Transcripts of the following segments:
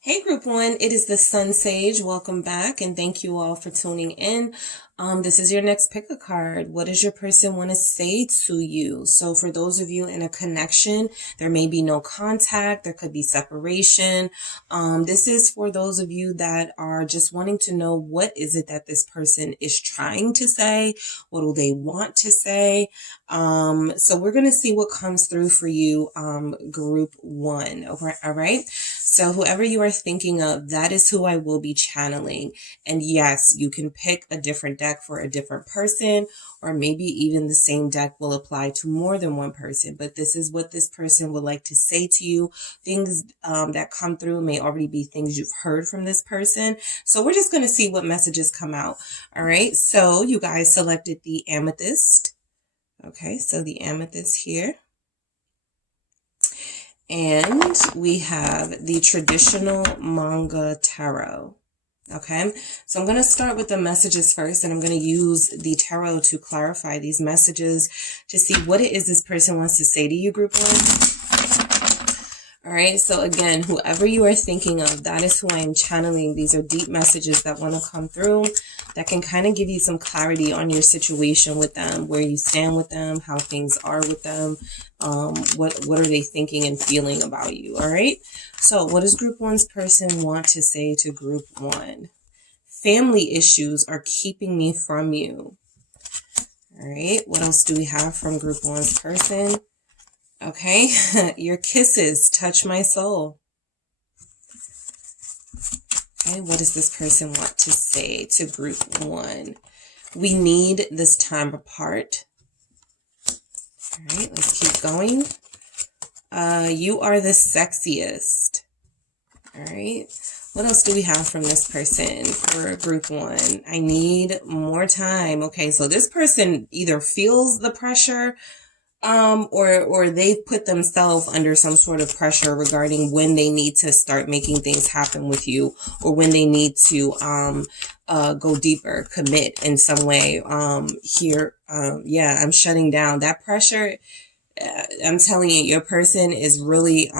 Hey Group 1, it is the SunSage. Welcome back and thank you all for tuning in. This is your next pick a card. What does your person want to say to you? So for those of you in a connection, there may be no contact. There could be separation. This is for those of you that are just wanting to know what is it that this person is trying to say? What do they want to say? So we're going to see what comes through for you, Group 1. All right. So whoever you are thinking of, that is who I will be channeling. And yes, you can pick a different deck for a different person, or maybe even the same deck will apply to more than one person. But this is what this person would like to say to you. Things that come through may already be things you've heard from this person. So we're just going to see what messages come out. All right. So you guys selected the amethyst. Okay. So the amethyst here. And we have the traditional Manga tarot. Okay, so I'm going to start with the messages first, and I'm going to use the tarot to clarify these messages to see what it is this person wants to say to you, Group 1. All right, so again, whoever you are thinking of, that is who I am channeling. These are deep messages that want to come through that can kind of give you some clarity on your situation with them, where you stand with them, how things are with them, what are they thinking and feeling about you. All right, so what does Group 1's person want to say to Group 1? Family issues are keeping me from you. All right, what else do we have from Group 1's person? Okay, your kisses touch my soul. Okay, what does this person want to say to Group 1? We need this time apart. All right, let's keep going. You are the sexiest. All right, what else do we have from this person for Group 1? I need more time. Okay, so this person either feels the pressure or they've put themselves under some sort of pressure regarding when they need to start making things happen with you, or when they need to go deeper, commit in some way. Yeah, I'm shutting down that pressure. I'm telling you, your person is really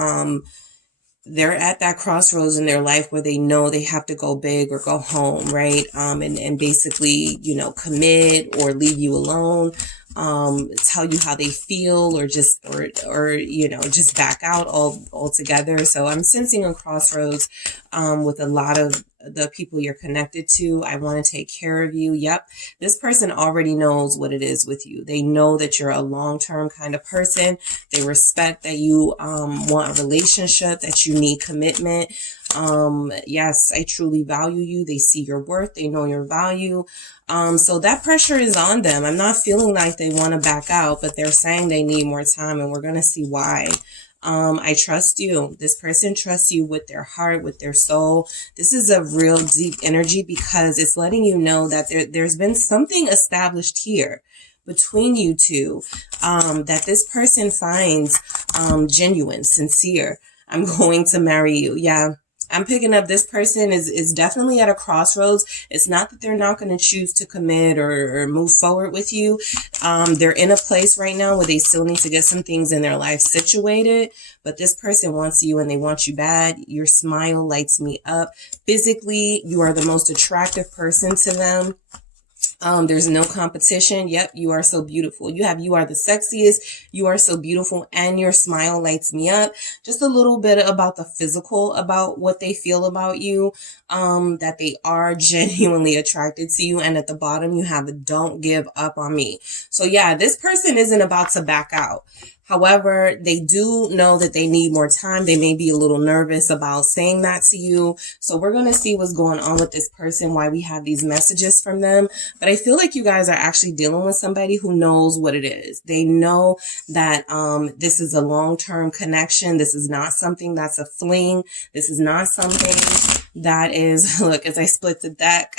they're at that crossroads in their life where they know they have to go big or go home, right? And basically, commit or leave you alone. Tell you how they feel, or just back out altogether. So I'm sensing a crossroads with a lot of the people you're connected to. I want to take care of you. Yep. This person already knows what it is with you. They know that you're a long-term kind of person. They respect that you want a relationship, that you need commitment. Yes, I truly value you. They see your worth. They know your value. So that pressure is on them. I'm not feeling like they want to back out, but they're saying they need more time, and we're going to see why. I trust you. This person trusts you with their heart, with their soul. This is a real deep energy because it's letting you know that there's been something established here between you two, that this person finds genuine, sincere. I'm going to marry you. Yeah. I'm picking up this person is definitely at a crossroads. It's not that they're not going to choose to commit or move forward with you. They're in a place right now where they still need to get some things in their life situated, but this person wants you and they want you bad. Your smile lights me up. Physically, you are the most attractive person to them. There's no competition. Yep, you are so beautiful. You are the sexiest. You are so beautiful, and your smile lights me up. Just a little bit about the physical, about what they feel about you, that they are genuinely attracted to you. And at the bottom, you have a don't give up on me. So yeah, this person isn't about to back out. However, they do know that they need more time. They may be a little nervous about saying that to you. So we're going to see what's going on with this person, why we have these messages from them. But I feel like you guys are actually dealing with somebody who knows what it is. They know that this is a long-term connection. This is not something that's a fling. This is not something that is, look, as I split the deck,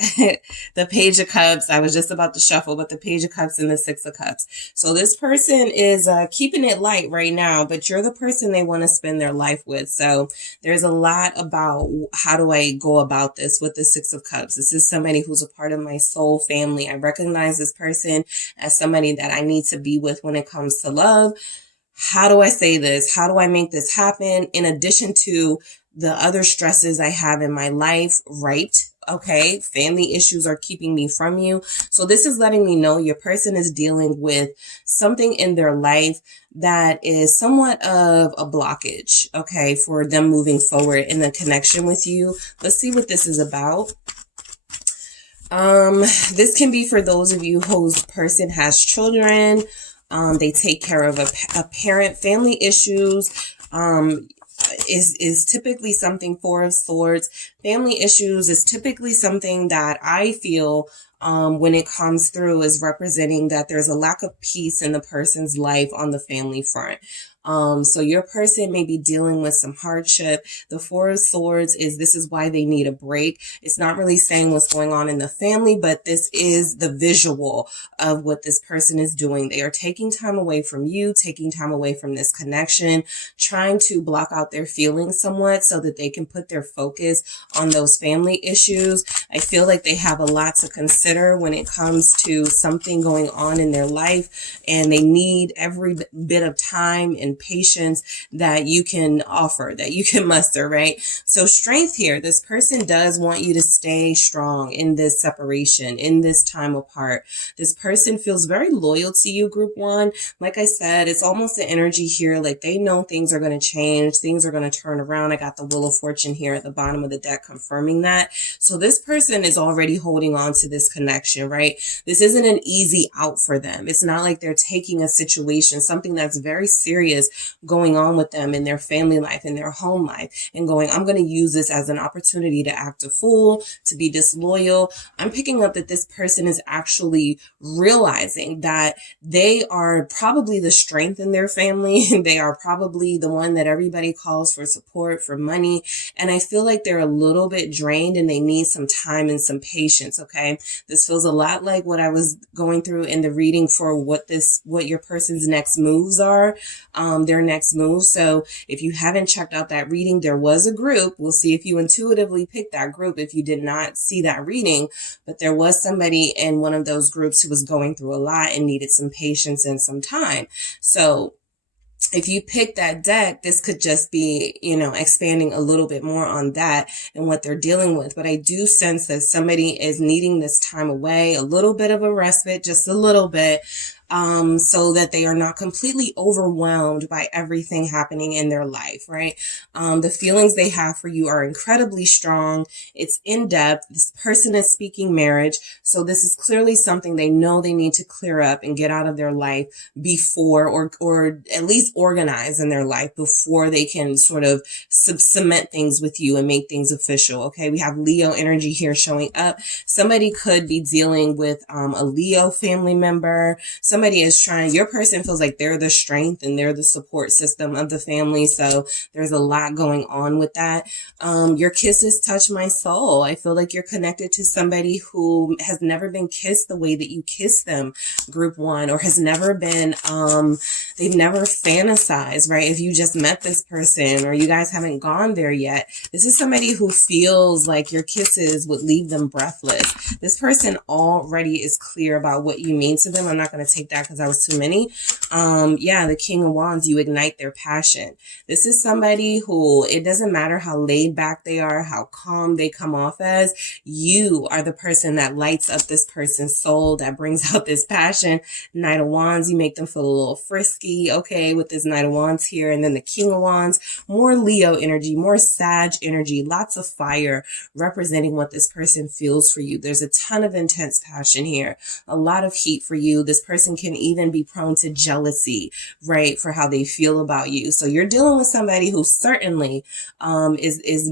the Page of Cups, I was just about to shuffle, but the Page of Cups and the Six of Cups. So this person is keeping it light right now, but you're the person they want to spend their life with. So there's a lot about how do I go about this with the Six of Cups. This is somebody who's a part of my soul family. I recognize this person as somebody that I need to be with when it comes to love. How do I say this? How do I make this happen? In addition to the other stresses I have in my life right. Okay, family issues are keeping me from you. So this is letting me know your person is dealing with something in their life that is somewhat of a blockage, okay, for them moving forward in the connection with you. Let's see what this is about. This can be for those of you whose person has children. They take care of a parent. Family issues, is typically something. Four of Swords. Family issues is typically something that I feel when it comes through is representing that there's a lack of peace in the person's life on the family front. So your person may be dealing with some hardship. The Four of Swords this is why they need a break. It's not really saying what's going on in the family, but this is the visual of what this person is doing. They are taking time away from you, taking time away from this connection, trying to block out their feelings somewhat so that they can put their focus on those family issues. I feel like they have a lot to consider when it comes to something going on in their life, and they need every bit of time and patience that you can offer, that you can muster, right? So strength here, this person does want you to stay strong in this separation, in this time apart. This person feels very loyal to you, group one. Like I said, it's almost the energy here, like they know things are going to change, things are going to turn around. I got the Wheel of Fortune here at the bottom of the deck confirming that. So this person is already holding on to this connection, right? This isn't an easy out for them. It's not like they're taking a situation, something that's very serious going on with them in their family life, in their home life, and going, I'm going to use this as an opportunity to act a fool, to be disloyal. I'm picking up that this person is actually realizing that they are probably the strength in their family. They are probably the one that everybody calls for support, for money. And I feel like they're a little bit drained and they need some time and some patience. Okay. This feels a lot like what I was going through in the reading for what your person's next moves are. Their next move. So if you haven't checked out that reading, there was a group. We'll see if you intuitively picked that group if you did not see that reading, but there was somebody in one of those groups who was going through a lot and needed some patience and some time. So if you pick that deck, this could just be, expanding a little bit more on that and what they're dealing with. But I do sense that somebody is needing this time away, a little bit of a respite, just a little bit, so that they are not completely overwhelmed by everything happening in their life, right? The feelings they have for you are incredibly strong. It's in depth. This person is speaking marriage. So this is clearly something they know they need to clear up and get out of their life before, or at least organize in their life before they can sort of cement things with you and make things official. Okay. We have Leo energy here showing up. Somebody could be dealing with, a Leo family member. Somebody is trying, your person feels like they're the strength and they're the support system of the family. So there's a lot going on with that. Your kisses touch my soul. I feel like you're connected to somebody who has never been kissed the way that you kiss them, group one, or has never been, they've never fantasized, right? If you just met this person or you guys haven't gone there yet, this is somebody who feels like your kisses would leave them breathless. This person already is clear about what you mean to them. I'm not going to take that because that was too many. The King of Wands, you ignite their passion. This is somebody who, it doesn't matter how laid back they are, how calm they come off as, you are the person that lights up this person's soul, that brings out this passion. Knight of Wands, you make them feel a little frisky, okay, with this Knight of Wands here. And then the King of Wands, more Leo energy, more Sag energy, lots of fire representing what this person feels for you. There's a ton of intense passion here, a lot of heat for you. This person can even be prone to jealousy, right, for how they feel about you. So you're dealing with somebody who certainly is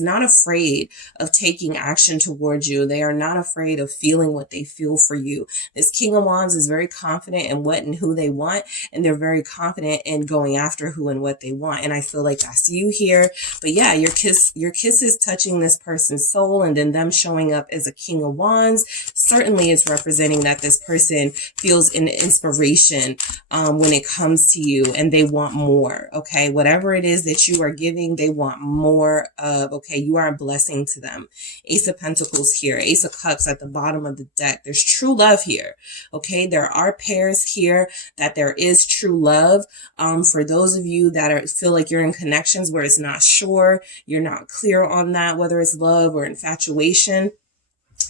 not afraid of taking action towards you. They are not afraid of feeling what they feel for you. This King of Wands is very confident in what and who they want, and they're very confident in going after who and what they want. And I feel like that's you here. But yeah, your kiss is touching this person's soul, and then them showing up as a King of Wands certainly is representing that this person feels feels an inspiration when it comes to you, and they want more, okay? Whatever it is that you are giving, they want more of, okay? You are a blessing to them. Ace of Pentacles here, Ace of Cups at the bottom of the deck. There's true love here, okay? There are pairs here that there is true love. For those of you that feel like you're in connections where it's not sure, you're not clear on that, whether it's love or infatuation,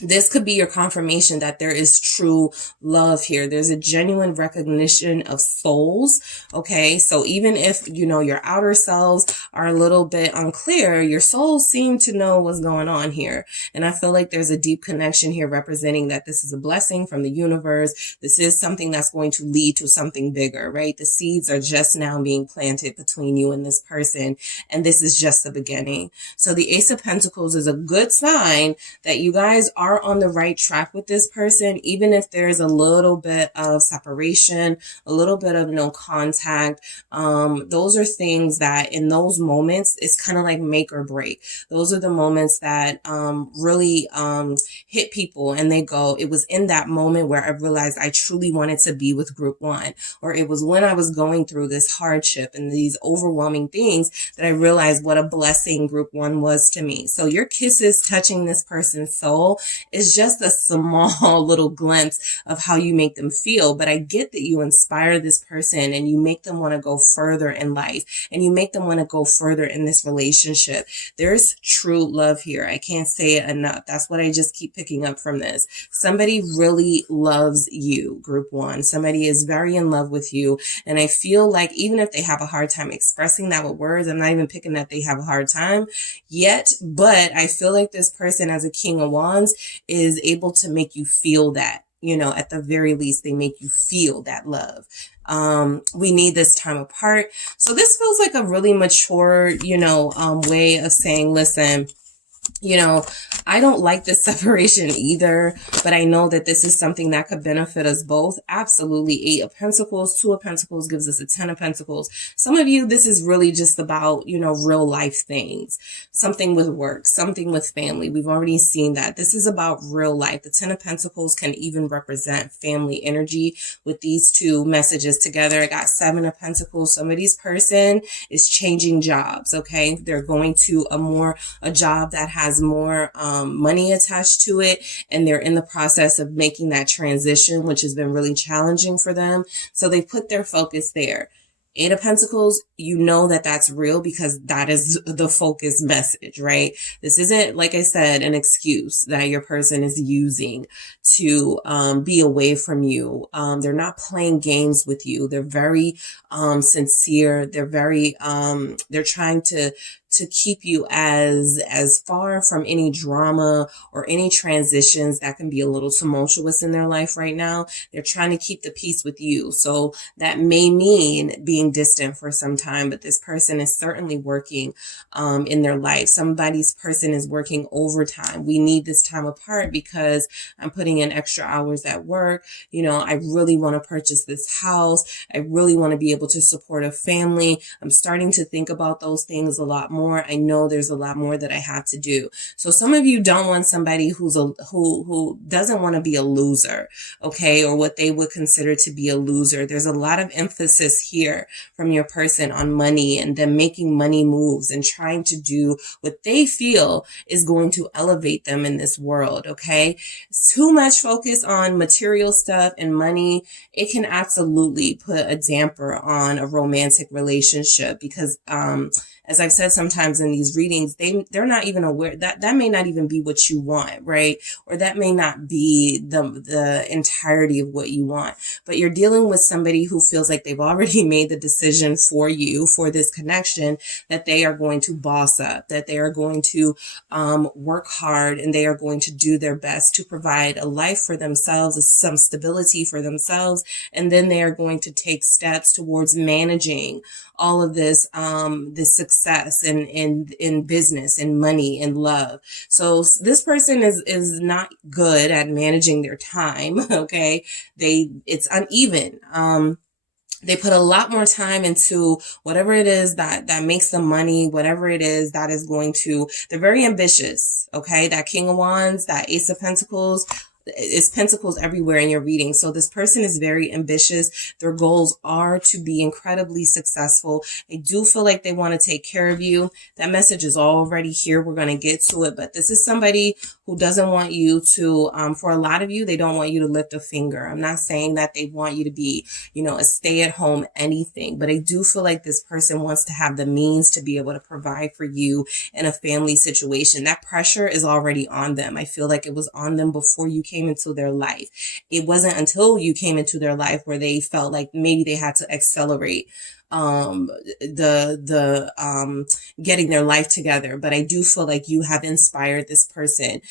this could be your confirmation that there is true love here. There's a genuine recognition of souls, okay? So even if, you know, your outer selves are a little bit unclear, your souls seem to know what's going on here. And I feel like there's a deep connection here representing that this is a blessing from the universe. This is something that's going to lead to something bigger, right? The seeds are just now being planted between you and this person, and this is just the beginning. So the Ace of Pentacles is a good sign that you guys are on the right track with this person, even if there's a little bit of separation, a little bit of no contact. Those are things that in those moments, it's kind of like make or break. Those are the moments that really hit people, and they go, it was in that moment where I realized I truly wanted to be with group one, or it was when I was going through this hardship and these overwhelming things that I realized what a blessing group one was to me. So your kisses touching this person's soul is just a small little glimpse of how you make them feel. But I get that you inspire this person and you make them want to go further in life, and you make them want to go further in this relationship. There's true love here. I can't say it enough. That's what I just keep picking up from this. Somebody really loves you, group one. Somebody is very in love with you. And I feel like even if they have a hard time expressing that with words, I'm not even picking that they have a hard time yet, but I feel like this person as a King of Wands is able to make you feel that, you know, at the very least, they make you feel that love. We need this time apart. So this feels like a really mature, you know, way of saying, listen, you know, I don't like this separation either, but I know that this is something that could benefit us both. Absolutely. 8 of Pentacles, 2 of Pentacles gives us a 10 of Pentacles. Some of you, this is really just about, you know, real life things, something with work, something with family. We've already seen that. This is about real life. The 10 of Pentacles can even represent family energy with these two messages together. I got 7 of Pentacles. Somebody's person is changing jobs. Okay. They're going to a job that has more money attached to it, and they're in the process of making that transition, which has been really challenging for them. So they put their focus there. 8 of Pentacles, you know that that's real because that is the focus message, right? This isn't, like I said, an excuse that your person is using to be away from you. They're not playing games with you. They're very sincere. They're very, they're trying to keep you as far from any drama or any transitions that can be a little tumultuous in their life right now. They're trying to keep the peace with you. So that may mean being distant for some time, but this person is certainly working in their life. Somebody's person is working overtime. We need this time apart because I'm putting in extra hours at work. You know, I really want to purchase this house. I really want to be able to support a family. I'm starting to think about those things a lot more. I know there's a lot more that I have to do. So some of you don't want somebody who doesn't want to be a loser, okay, or what they would consider to be a loser. There's a lot of emphasis here from your person on money and them making money moves and trying to do what they feel is going to elevate them in this world, okay? Too much focus on material stuff and money, it can absolutely put a damper on a romantic relationship because, as I've said sometimes in these readings, they're not even aware that may not even be what you want, right? Or that may not be the entirety of what you want. But you're dealing with somebody who feels like they've already made the decision for you, for this connection, that they are going to boss up, that they are going to work hard, and they are going to do their best to provide a life for themselves, some stability for themselves, and then they are going to take steps towards managing all of this this success in business and money and love. So this person is not good at managing their time. Okay, it's uneven. They put a lot more time into whatever it is that makes them money, whatever it is that is going to, they're very ambitious. Okay. That King of Wands, that Ace of Pentacles, It's pentacles everywhere in your reading. So this person is very ambitious. Their goals are to be incredibly successful. They do feel like they want to take care of you. That message is already here. We're going to get to it. But this is somebody who doesn't want you to, for a lot of you, they don't want you to lift a finger. I'm not saying that they want you to be, a stay-at-home anything. But I do feel like this person wants to have the means to be able to provide for you in a family situation. That pressure is already on them. I feel like it was on them before you came into their life. It wasn't until you came into their life where they felt like maybe they had to accelerate getting their life together. But I do feel like you have inspired this person,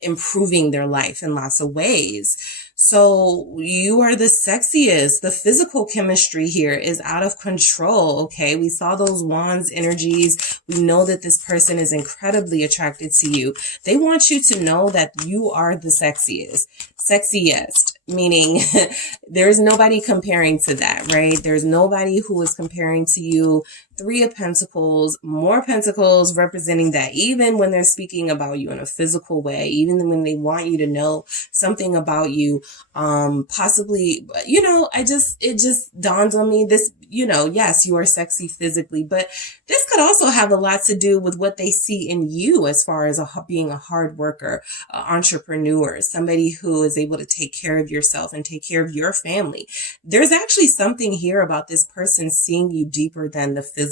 improving their life in lots of ways. So you are the sexiest. The physical chemistry here is out of control. Okay. We saw those wands energies. We know that this person is incredibly attracted to you. They want you to know that you are the sexiest, meaning there's nobody comparing to that, right? There's nobody who is comparing to you. Three of Pentacles, more Pentacles representing that even when they're speaking about you in a physical way, even when they want you to know something about you, possibly, it just dawned on me this, yes, you are sexy physically, but this could also have a lot to do with what they see in you as far as being a hard worker, entrepreneur, somebody who is able to take care of yourself and take care of your family. There's actually something here about this person seeing you deeper than the physical.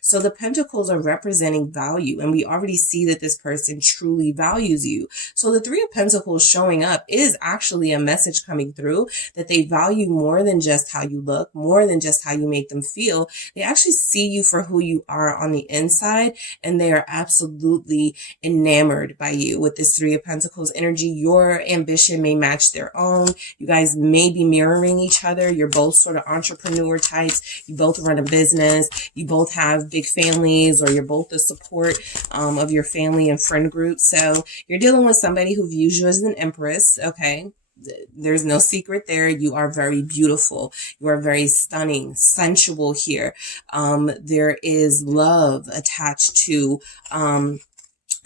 So the Pentacles are representing value, and we already see that this person truly values you. So the Three of Pentacles showing up is actually a message coming through that they value more than just how you look, more than just how you make them feel. They actually see you for who you are on the inside, and they are absolutely enamored by you. With this Three of Pentacles energy, your ambition may match their own. You guys may be mirroring each other. You're both sort of entrepreneur types. You both run a business. You both have big families, or you're both the support of your family and friend group. So you're dealing with somebody who views you as an empress. Okay. There's no secret there. You are very beautiful. You are very stunning, sensual here. There is love attached to,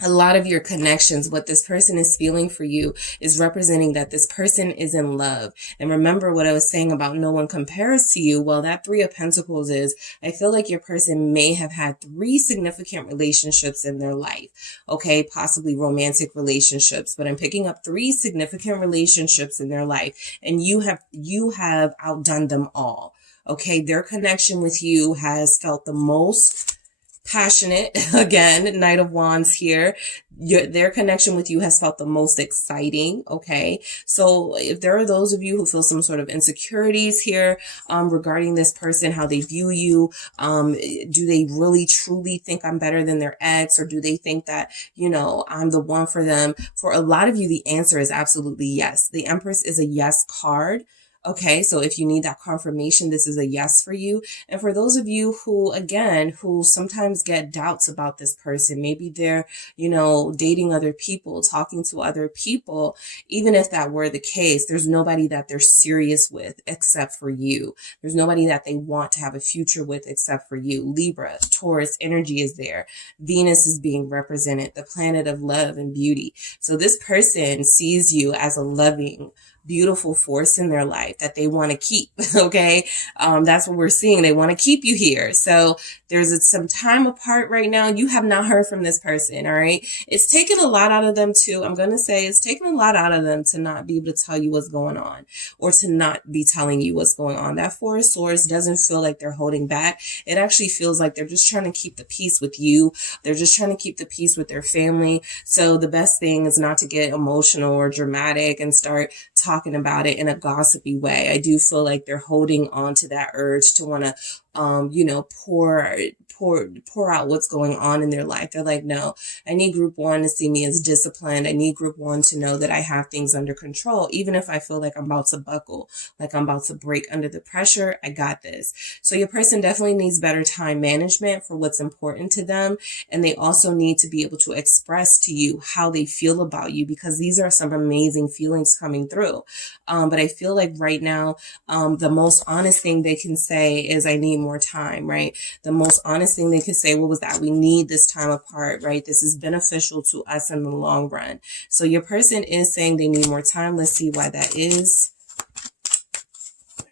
a lot of your connections. What this person is feeling for you is representing that this person is in love. And remember what I was saying about no one compares to you. Well, that Three of Pentacles is, I feel like your person may have had 3 significant relationships in their life. Okay, possibly romantic relationships, but I'm picking up 3 significant relationships in their life, and you have outdone them all. Okay, their connection with you has felt the most passionate. Again, Knight of Wands here. Their connection with you has felt the most exciting. Okay. So if there are those of you who feel some sort of insecurities here, regarding this person, how they view you, do they really truly think I'm better than their ex, or do they think that, I'm the one for them? For a lot of you, the answer is absolutely yes. The Empress is a yes card. Okay, so if you need that confirmation, this is a yes for you. And for those of you who sometimes get doubts about this person, maybe they're, dating other people, talking to other people, even if that were the case, there's nobody that they're serious with except for you. There's nobody that they want to have a future with except for you. Libra, Taurus energy is there. Venus is being represented, the planet of love and beauty. So this person sees you as a loving, beautiful force in their life that they want to keep. Okay. That's what we're seeing. They want to keep you here. So there's some time apart right now. You have not heard from this person. All right. It's taken a lot out of them too. I'm going to say it's taken a lot out of them to not be able to tell you what's going on, or to not be telling you what's going on. That Four of Swords doesn't feel like they're holding back. It actually feels like they're just trying to keep the peace with you. They're just trying to keep the peace with their family. So the best thing is not to get emotional or dramatic and start talking about it in a gossipy way. I do feel like they're holding on to that urge to want to, pour out what's going on in their life. They're like, no, I need group 1 to see me as disciplined. I need group 1 to know that I have things under control. Even if I feel like I'm about to buckle, like I'm about to break under the pressure, I got this. So your person definitely needs better time management for what's important to them. And they also need to be able to express to you how they feel about you, because these are some amazing feelings coming through. But I feel like right now, the most honest thing they can say is, I need more time, right? The most honest thing they could say, what was that? We need this time apart, right? This is beneficial to us in the long run. So your person is saying they need more time. Let's see why that is.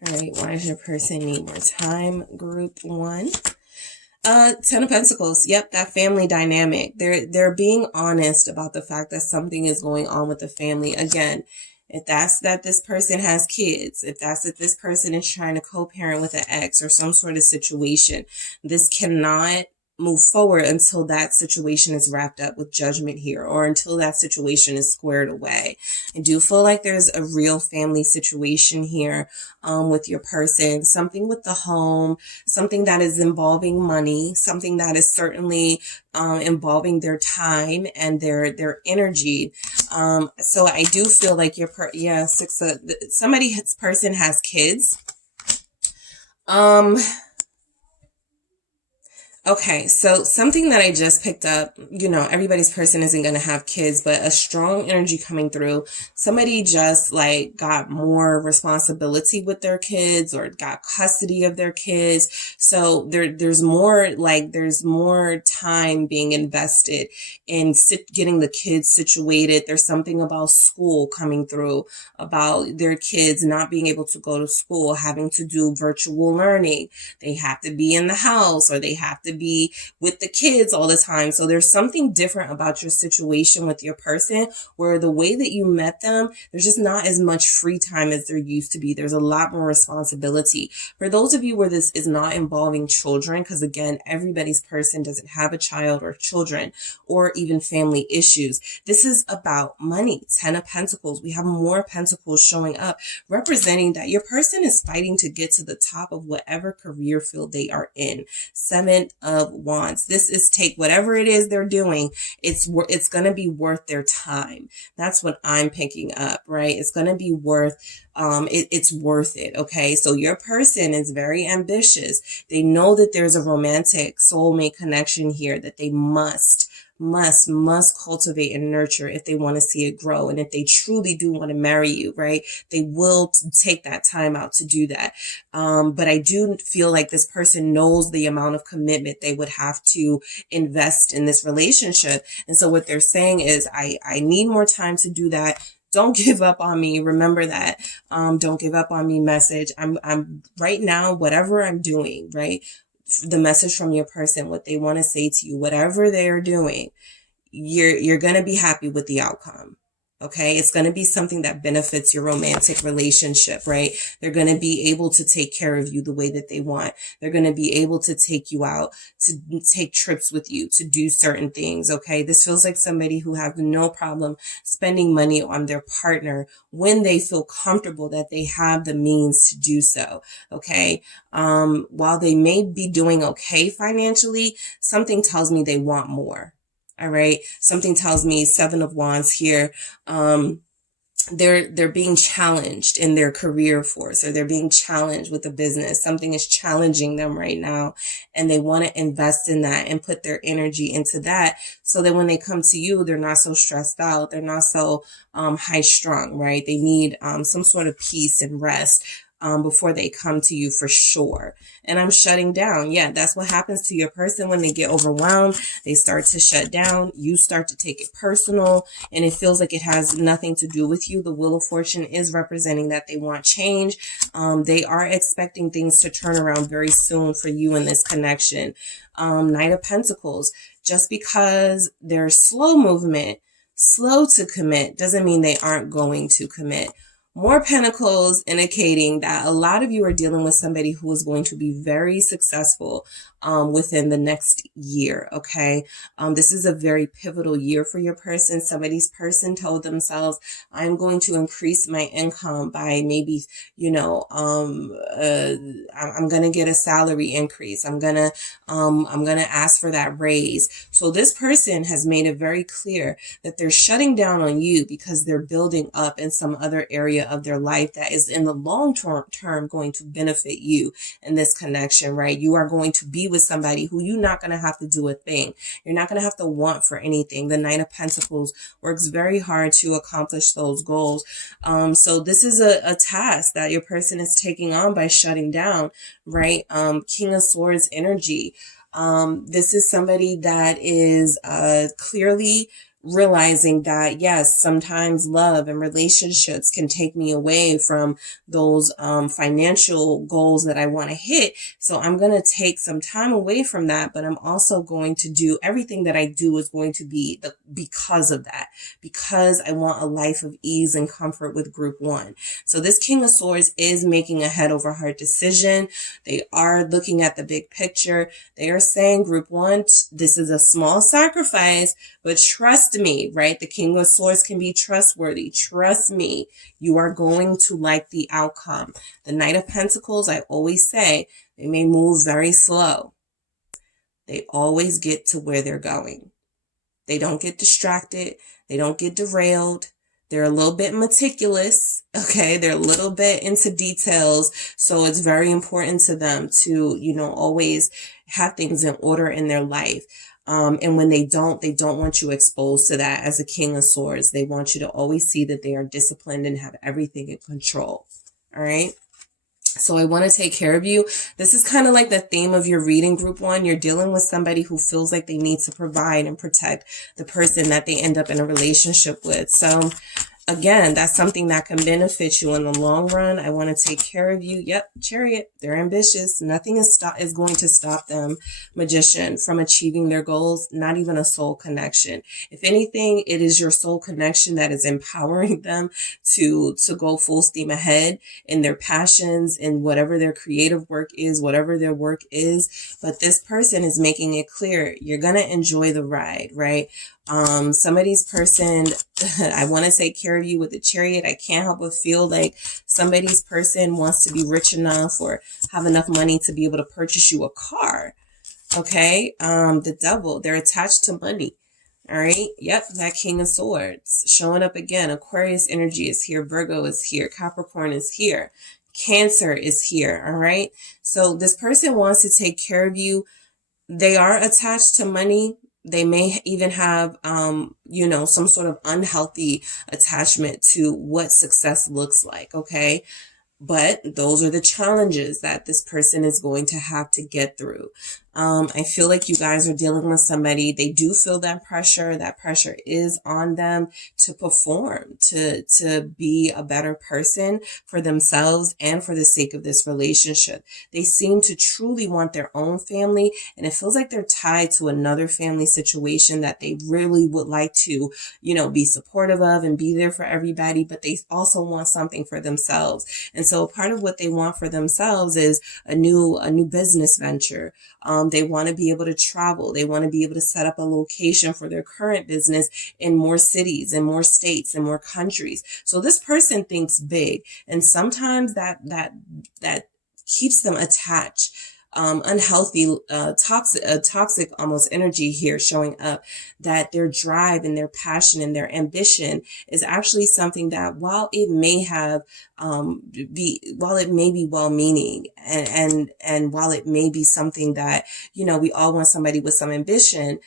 All right, why does your person need more time? Group 1. Ten of Pentacles. Yep, that family dynamic. They're being honest about the fact that something is going on with the family. Again, if that's that this person has kids, if that's that this person is trying to co-parent with an ex or some sort of situation, this cannot move forward until that situation is wrapped up with judgment here, or until that situation is squared away. I do feel like there's a real family situation here with your person, something with the home, something that is involving money, something that is certainly involving their time and their energy. So I do feel like somebody's person has kids. Okay, so something that I just picked up, everybody's person isn't going to have kids, but a strong energy coming through. Somebody just like got more responsibility with their kids or got custody of their kids. So there's more time being invested in getting the kids situated. There's something about school coming through, about their kids not being able to go to school, having to do virtual learning. They have to be in the house, or they have to be with the kids all the time. So there's something different about your situation with your person, where the way that you met them, there's just not as much free time as there used to be. There's a lot more responsibility. For those of you where this is not involving children, because again, everybody's person doesn't have a child or children or even family issues. This is about money. 10 of Pentacles. We have more pentacles showing up, representing that your person is fighting to get to the top of whatever career field they are in. 7 of Wands. This is take whatever it is they're doing. It's going to be worth their time. That's what I'm picking up, right? It's going to be worth, it's worth it. Okay. So your person is very ambitious. They know that there's a romantic soulmate connection here that they must cultivate and nurture if they want to see it grow. And if they truly do want to marry you, right, they will take that time out to do that. But I do feel like this person knows the amount of commitment they would have to invest in this relationship. And so what they're saying is, I need more time to do that. Don't give up on me. Remember that. Don't give up on me message. I'm right now, whatever I'm doing, right? The message from your person, what they want to say to you, whatever they are doing, you're going to be happy with the outcome. Okay. It's going to be something that benefits your romantic relationship, right? They're going to be able to take care of you the way that they want. They're going to be able to take you out, to take trips with you, to do certain things. Okay. This feels like somebody who has no problem spending money on their partner when they feel comfortable that they have the means to do so. Okay. While they may be doing okay financially, something tells me they want more. All right. Something tells me 7 of Wands here. They're being challenged in their career force, or they're being challenged with the business. Something is challenging them right now, and they want to invest in that and put their energy into that, so that when they come to you, they're not so stressed out. They're not so high strung, right? They need some sort of peace and rest before they come to you for sure. And I'm shutting down. Yeah, that's what happens to your person when they get overwhelmed. They start to shut down. You start to take it personal, and it feels like it has nothing to do with you. The Wheel of Fortune is representing that they want change. They are expecting things to turn around very soon for you in this connection. Knight of Pentacles. Just because they're slow movement, slow to commit, doesn't mean they aren't going to commit. More pentacles indicating that a lot of you are dealing with somebody who is going to be very successful within the next year. Okay. This is a very pivotal year for your person. Somebody's person told themselves, I'm going to increase my income by maybe, I'm going to get a salary increase. I'm going to ask for that raise. So this person has made it very clear that they're shutting down on you because they're building up in some other area of their life that is in the long term going to benefit you in this connection, right? You are going to be with somebody who you're not going to have to do a thing. You're not going to have to want for anything. The Knight of Pentacles works very hard to accomplish those goals. So this is a task that your person is taking on by shutting down, right? King of Swords energy. This is somebody that is clearly realizing that, yes, sometimes love and relationships can take me away from those financial goals that I want to hit. So I'm going to take some time away from that, but I'm also going to do everything that I do is going to be because of that, because I want a life of ease and comfort with group one. So this King of Swords is making a head over heart decision. They are looking at the big picture. They are saying, group one, this is a small sacrifice, but trust me, right? The King of Swords can be trustworthy. Trust me, you are going to like the outcome. The Knight of Pentacles, I always say, they may move very slow. They always get to where they're going. They don't get distracted. They don't get derailed. They're a little bit meticulous, okay? They're a little bit into details. So it's very important to them to, always have things in order in their life. And when they don't want you exposed to that as a King of Swords. They want you to always see that they are disciplined and have everything in control. All right. So I want to take care of you. This is kind of like the theme of your reading, group one. You're dealing with somebody who feels like they need to provide and protect the person that they end up in a relationship with. So again, that's something that can benefit you in the long run. I want to take care of you. Yep, Chariot. They're ambitious. Nothing is going to stop them, Magician, from achieving their goals. Not even a soul connection. If anything, it is your soul connection that is empowering them to go full steam ahead in their passions, in whatever their creative work is, whatever their work is. But this person is making it clear you're going to enjoy the ride, right? Somebody's person, I want to take care of you with the Chariot. I can't help but feel like somebody's person wants to be rich enough or have enough money to be able to purchase you a car. Okay. The Devil, they're attached to money. All right. Yep. That King of Swords showing up again. Aquarius energy is here. Virgo is here. Capricorn is here. Cancer is here. All right. So this person wants to take care of you. They are attached to money. They may even have, some sort of unhealthy attachment to what success looks like. Okay. But those are the challenges that this person is going to have to get through. I feel like you guys are dealing with somebody. They do feel that pressure. That pressure is on them to perform, to be a better person for themselves and for the sake of this relationship. They seem to truly want their own family, and it feels like they're tied to another family situation that they really would like to, be supportive of and be there for everybody, but they also want something for themselves. And so part of what they want for themselves is a new business venture. They want to be able to travel. They want to be able to set up a location for their current business in more cities and more states and more countries. So this person thinks big, and sometimes that keeps them attached. Unhealthy, toxic almost energy here showing up, that their drive and their passion and their ambition is actually something that while it may have, while it may be well-meaning and while it may be something that, we all want somebody with some ambition,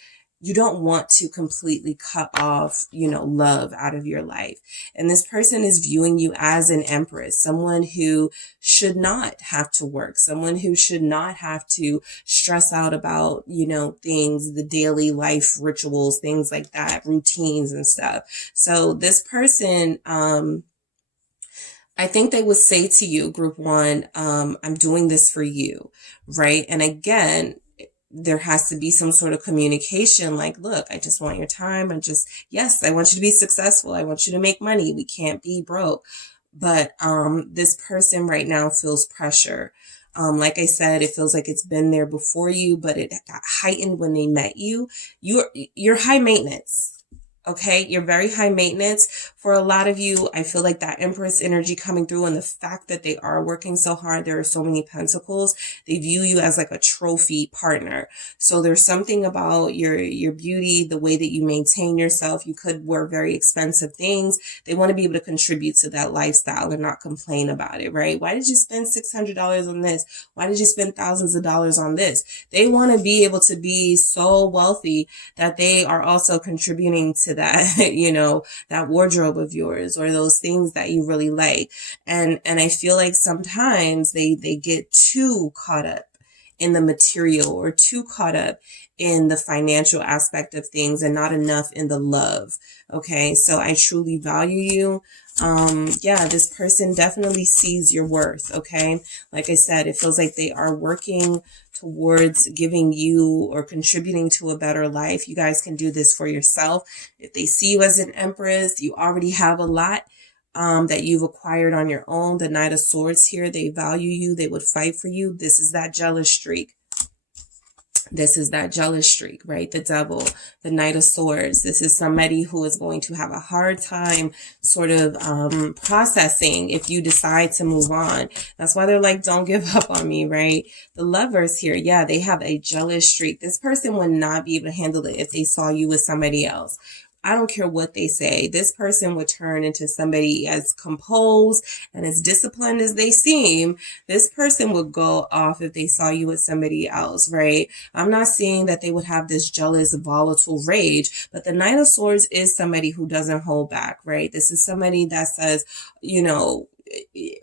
you don't want to completely cut off, love out of your life. And this person is viewing you as an empress, someone who should not have to work, someone who should not have to stress out about, things, the daily life rituals, things like that, routines and stuff. So this person, I think they would say to you, group one, I'm doing this for you, right? And again, there has to be some sort of communication like, look, I just want your time. Yes, I want you to be successful. I want you to make money. We can't be broke. But this person right now feels pressure. Like I said, it feels like it's been there before you, but it got heightened when they met you. You're high maintenance. Okay, you're very high maintenance. For a lot of you, I feel like that Empress energy coming through, and the fact that they are working so hard, there are so many pentacles, they view you as like a trophy partner. So there's something about your beauty, the way that you maintain yourself. You could wear very expensive things. They want to be able to contribute to that lifestyle and not complain about it, right? Why did you spend $600 on this? Why did you spend thousands of dollars on this? They want to be able to be so wealthy that they are also contributing to that, that wardrobe of yours, or those things that you really like. And I feel like sometimes they get too caught up in the material, or too caught up in the financial aspect of things, and not enough in the love. Okay. So I truly value you. This person definitely sees your worth. Okay. Like I said, it feels like they are working towards giving you or contributing to a better life. You guys can do this for yourself. If they see you as an Empress, you already have a lot that you've acquired on your own. The Knight of Swords here, they value you. They would fight for you. This is that jealous streak. This is that jealous streak, right? The Devil, the Knight of Swords. This is somebody who is going to have a hard time sort of processing if you decide to move on. That's why they're like, don't give up on me, right? The Lovers here, yeah, they have a jealous streak. This person would not be able to handle it if they saw you with somebody else. I don't care what they say. This person would turn into somebody as composed and as disciplined as they seem. This person would go off if they saw you with somebody else, right? I'm not saying that they would have this jealous, volatile rage, but the Knight of Swords is somebody who doesn't hold back, right? This is somebody that says,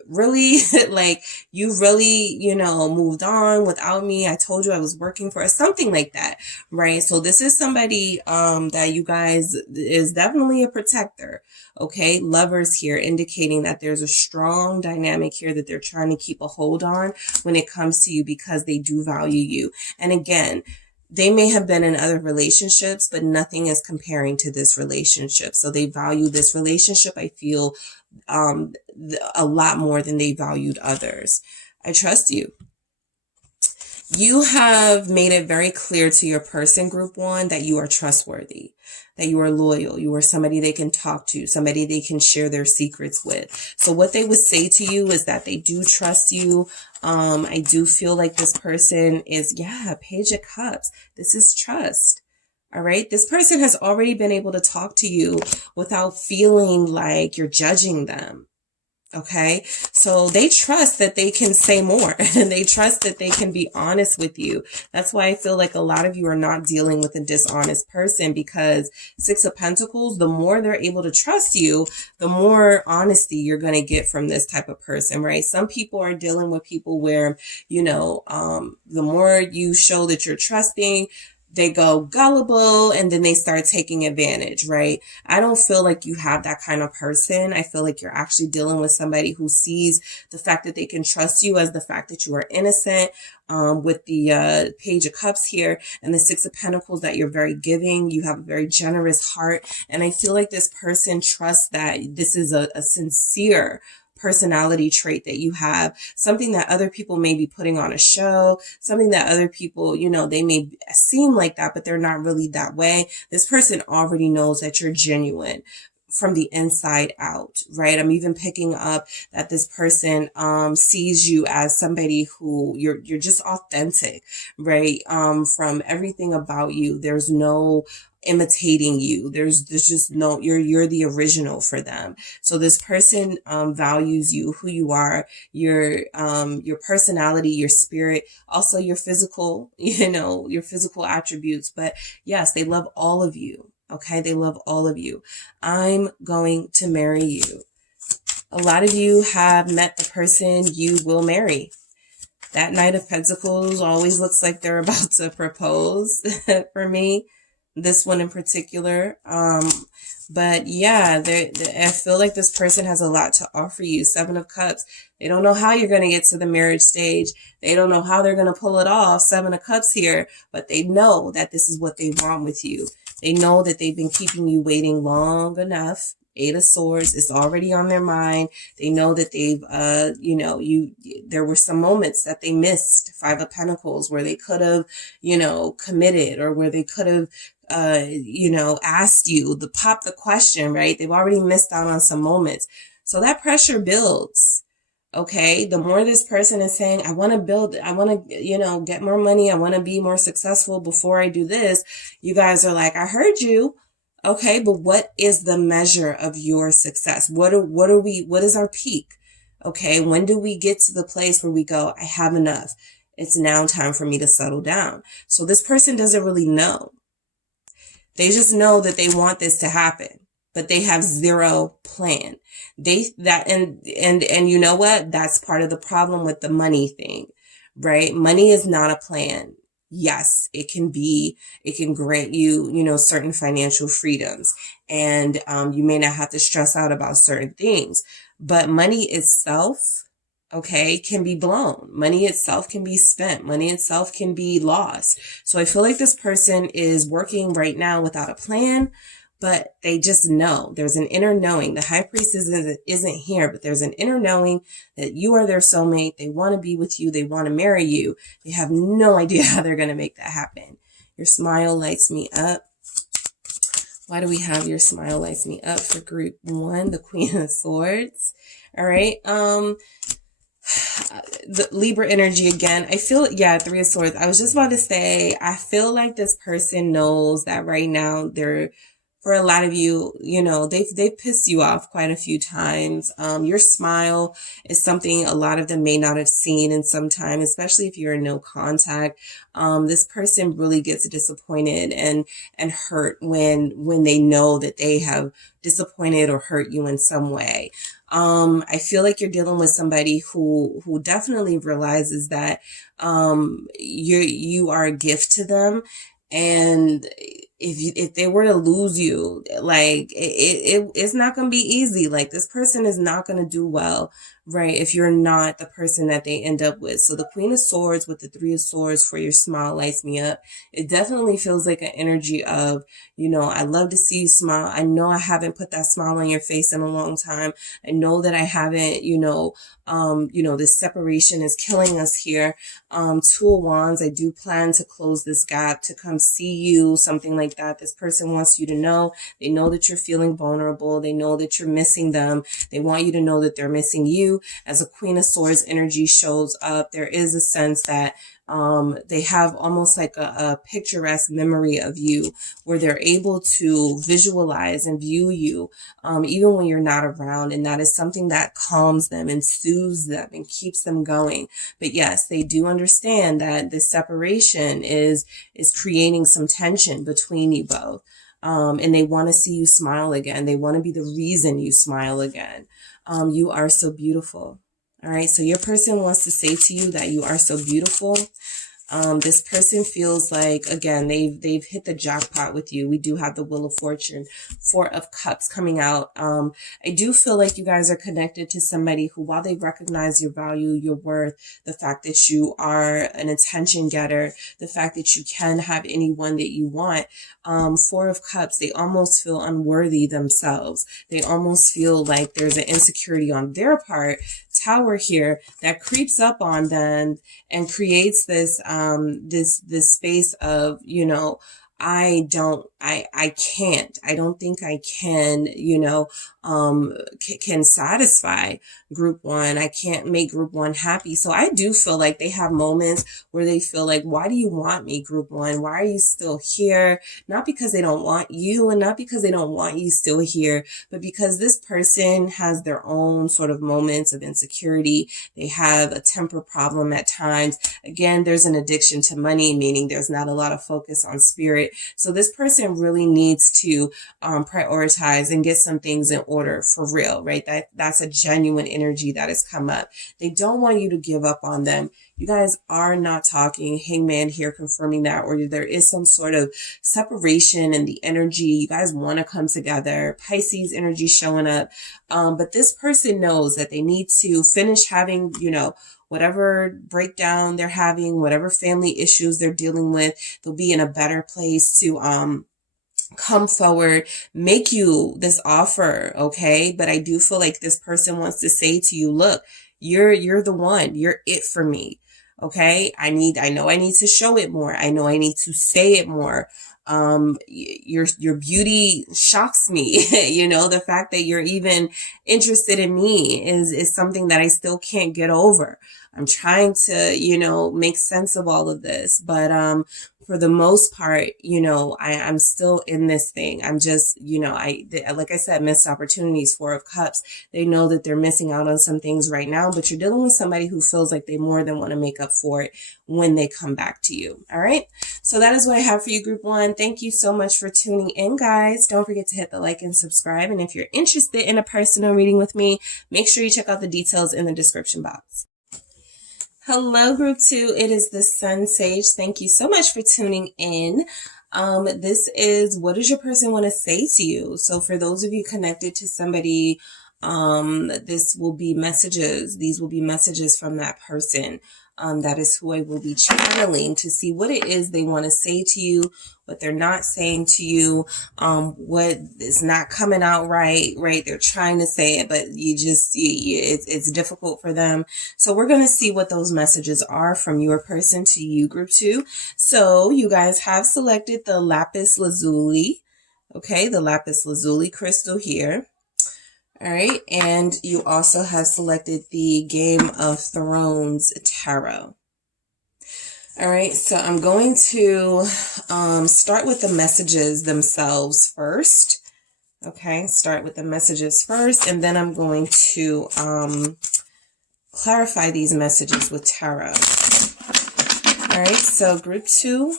really, like, you really, moved on without me. I told you I was working for something like that, right? So this is somebody that you guys is definitely a protector. Okay, Lovers here, indicating that there's a strong dynamic here that they're trying to keep a hold on when it comes to you, because they do value you. And again, they may have been in other relationships, but nothing is comparing to this relationship. So they value this relationship, I feel, a lot more than they valued others. I trust you. You have made it very clear to your person, group one, that you are trustworthy, that you are loyal, you are somebody they can talk to, somebody they can share their secrets with. So what they would say to you is that they do trust you. I do feel like this person is, Page of Cups. This is trust. All right. This person has already been able to talk to you without feeling like you're judging them. Okay. So they trust that they can say more, and they trust that they can be honest with you. That's why I feel like a lot of you are not dealing with a dishonest person, because Six of Pentacles, the more they're able to trust you, the more honesty you're going to get from this type of person, right? Some people are dealing with people where, the more you show that you're trusting, they go gullible, and then they start taking advantage, right? I don't feel like you have that kind of person. I feel like you're actually dealing with somebody who sees the fact that they can trust you as the fact that you are innocent, with the Page of Cups here and the Six of Pentacles, that you're very giving. You have a very generous heart. And I feel like this person trusts that this is a sincere personality trait that you have, something that other people may be putting on a show, something that other people, they may seem like that, but they're not really that way. This person already knows that you're genuine from the inside out, right? I'm even picking up that this person sees you as somebody who you're just authentic, right? From everything about you, there's no imitating you. There's just no, you're the original for them. So this person values you, who you are, your personality, your spirit, also your physical, your physical attributes. But yes, they love all of you. Okay, they love all of you. I'm going to marry you. A lot of you have met the person you will marry. That Knight of Pentacles always looks like they're about to propose for me. This one in particular. But yeah, I feel like this person has a lot to offer you. Seven of Cups. They don't know how you're going to get to the marriage stage. They don't know how they're going to pull it off. Seven of Cups here, but they know that this is what they want with you. They know that they've been keeping you waiting long enough. Eight of Swords is already on their mind. They know that they've, there were some moments that they missed. Five of Pentacles, where they could have, committed, or where they could have asked you, pop the question, right? They've already missed out on some moments. So that pressure builds. Okay. The more this person is saying, I want to build, I want to, get more money. I want to be more successful before I do this. You guys are like, I heard you. Okay. But what is the measure of your success? What is our peak? Okay. When do we get to the place where we go, I have enough. It's now time for me to settle down. So this person doesn't really know. They just know that they want this to happen, but they have zero plan. And you know what? That's part of the problem with the money thing, right? Money is not a plan. Yes, it can grant you, certain financial freedoms, and you may not have to stress out about certain things, but money itself, okay, can be blown. Money itself can be spent. Money itself can be lost. So I feel like this person is working right now without a plan, but they just know. There's an inner knowing. The high priestess isn't here, but there's an inner knowing that you are their soulmate. They want to be with you. They want to marry you. They have no idea how they're going to make that happen. Your smile lights me up. Why do we have your smile lights me up for group 1, the Queen of Swords? All right. The Libra energy again. I feel, 3 of Swords. I was just about to say, I feel like this person knows that right now for a lot of you, they've pissed you off quite a few times. Your smile is something a lot of them may not have seen in some time, especially if you're in no contact. This person really gets disappointed and hurt when they know that they have disappointed or hurt you in some way. I feel like you're dealing with somebody who definitely realizes that, you are a gift to them. And if they were to lose you, like it's not going to be easy. Like this person is not going to do well, right? If you're not the person that they end up with. So the Queen of Swords with the 3 of Swords for your smile lights me up. It definitely feels like an energy of, I love to see you smile. I know I haven't put that smile on your face in a long time. I know that I haven't, this separation is killing us here. 2 of Wands. I do plan to close this gap, to come see you, something like that. This person wants you to know. They know that you're feeling vulnerable. They know that you're missing them. They want you to know that they're missing you. As a Queen of Swords energy shows up, there is a sense that they have almost like a picturesque memory of you, where they're able to visualize and view you, even when you're not around. And that is something that calms them and soothes them and keeps them going. But yes, they do understand that this separation is creating some tension between you both. And they want to see you smile again. They want to be the reason you smile again. You are so beautiful. All right. So your person wants to say to you that you are so beautiful. This person feels like, again, they've hit the jackpot with you. We do have the Wheel of Fortune, 4 of Cups coming out. I do feel like you guys are connected to somebody who, while they recognize your value, your worth, the fact that you are an attention getter, the fact that you can have anyone that you want, 4 of Cups, they almost feel unworthy themselves. They almost feel like there's an insecurity on their part. Tower here that creeps up on them and creates this space of, I don't think I can, can satisfy group 1. I can't make group 1 happy. So I do feel like they have moments where they feel like, why do you want me, group 1? Why are you still here? Not because they don't want you and not because they don't want you still here, but because this person has their own sort of moments of insecurity. They have a temper problem at times. Again, there's an addiction to money, meaning there's not a lot of focus on spirit. So this person really needs to prioritize and get some things in order for real, right? That's a genuine energy that has come up. They don't want you to give up on them. You guys are not talking. Hangman here confirming that, or there is some sort of separation in the energy. You guys want to come together. Pisces energy showing up. But this person knows that they need to finish having, whatever breakdown they're having, whatever family issues they're dealing with. They'll be in a better place to come forward, make you this offer, okay? But I do feel like this person wants to say to you, look, you're the one, you're it for me. Okay. I know I need to show it more. I know I need to say it more. Your beauty shocks me. You know, the fact that you're even interested in me is something that I still can't get over. I'm trying to, you know, make sense of all of this, but, for the most part, you know, I'm still in this thing. I'm just, you know, like I said, missed opportunities, 4 of Cups. They know that they're missing out on some things right now, but you're dealing with somebody who feels like they more than want to make up for it when they come back to you. All right. So that is what I have for you, group 1. Thank you so much for tuning in, guys. Don't forget to hit the like and subscribe. And if you're interested in a personal reading with me, make sure you check out the details in the description box. Hello, group 2. It is the SunSage. Thank you so much for tuning in. This is, what does your person want to say to you? So for those of you connected to somebody, this will be messages. These will be messages from that person. That is who I will be channeling to see what it is they want to say to you, what they're not saying to you, what is not coming out right? They're trying to say it, but it's difficult for them. So we're going to see what those messages are from your person to you, group 2. So you guys have selected the lapis lazuli. Okay. The lapis lazuli crystal here. All right, and you also have selected the Game of Thrones Tarot. All right, so I'm going to start with the messages themselves first. Okay, start with the messages first, and then I'm going to clarify these messages with tarot. All right, so group 2,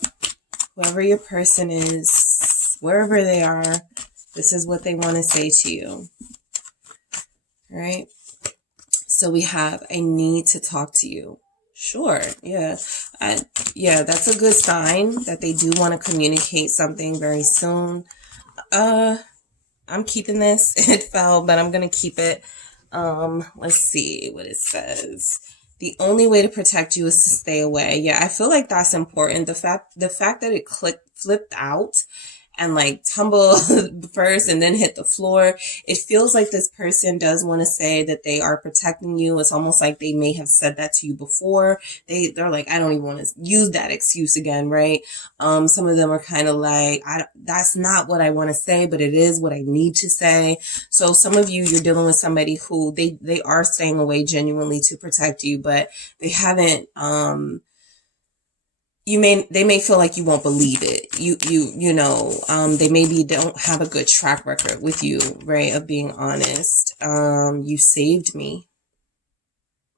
whoever your person is, wherever they are, this is what they want to say to you. All right. So we have, I need to talk to you. Sure. Yeah. That's a good sign that they do want to communicate something very soon. I'm keeping this. It fell, but I'm going to keep it. Let's see what it says. The only way to protect you is to stay away. Yeah. I feel like that's important. The fact that it flipped out and like tumble first and then hit the floor. It feels like this person does want to say that they are protecting you. It's almost like they may have said that to you before. They're like, I don't even want to use that excuse again, right? Some of them are kind of like, that's not what I want to say, but it is what I need to say. So some of you, you're dealing with somebody who they are staying away genuinely to protect you, but they haven't, they may feel like you won't believe it. They maybe don't have a good track record with you, right? Of being honest. You saved me.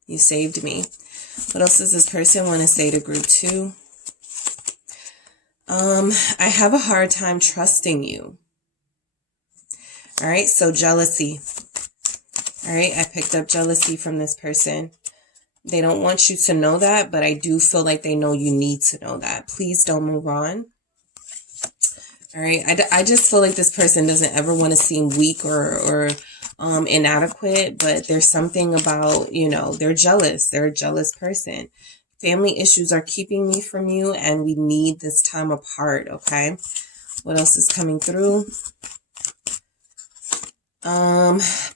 You saved me. What else does this person want to say to group 2? I have a hard time trusting you. All right. So jealousy. All right. I picked up jealousy from this person. They don't want you to know that, but I do feel like they know you need to know that. Please don't move on. All right. I just feel like this person doesn't ever want to seem weak or inadequate, but there's something about, they're jealous. They're a jealous person. Family issues are keeping me from you, and we need this time apart. Okay. What else is coming through?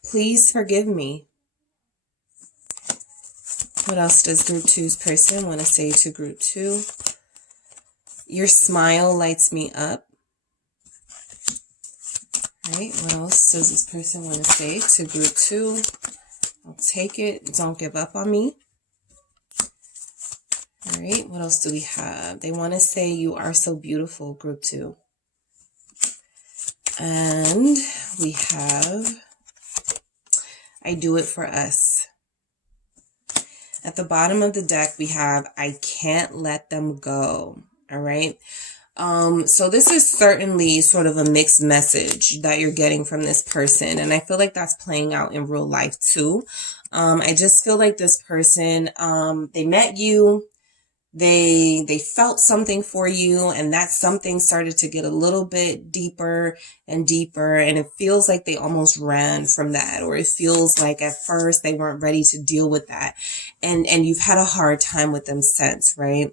Please forgive me. What else does group 2's person want to say to group 2? Your smile lights me up. All right. What else does this person want to say to group 2? I'll take it. Don't give up on me. All right. What else do we have? They want to say you are so beautiful, group 2. And we have, I do it for us. At the bottom of the deck, we have, I can't let them go. All right. So this is certainly sort of a mixed message that you're getting from this person. And I feel like that's playing out in real life too. I just feel like this person, they met you. They felt something for you, and that something started to get a little bit deeper and deeper, and it feels like they almost ran from that, or it feels like at first they weren't ready to deal with that, and you've had a hard time with them since, right?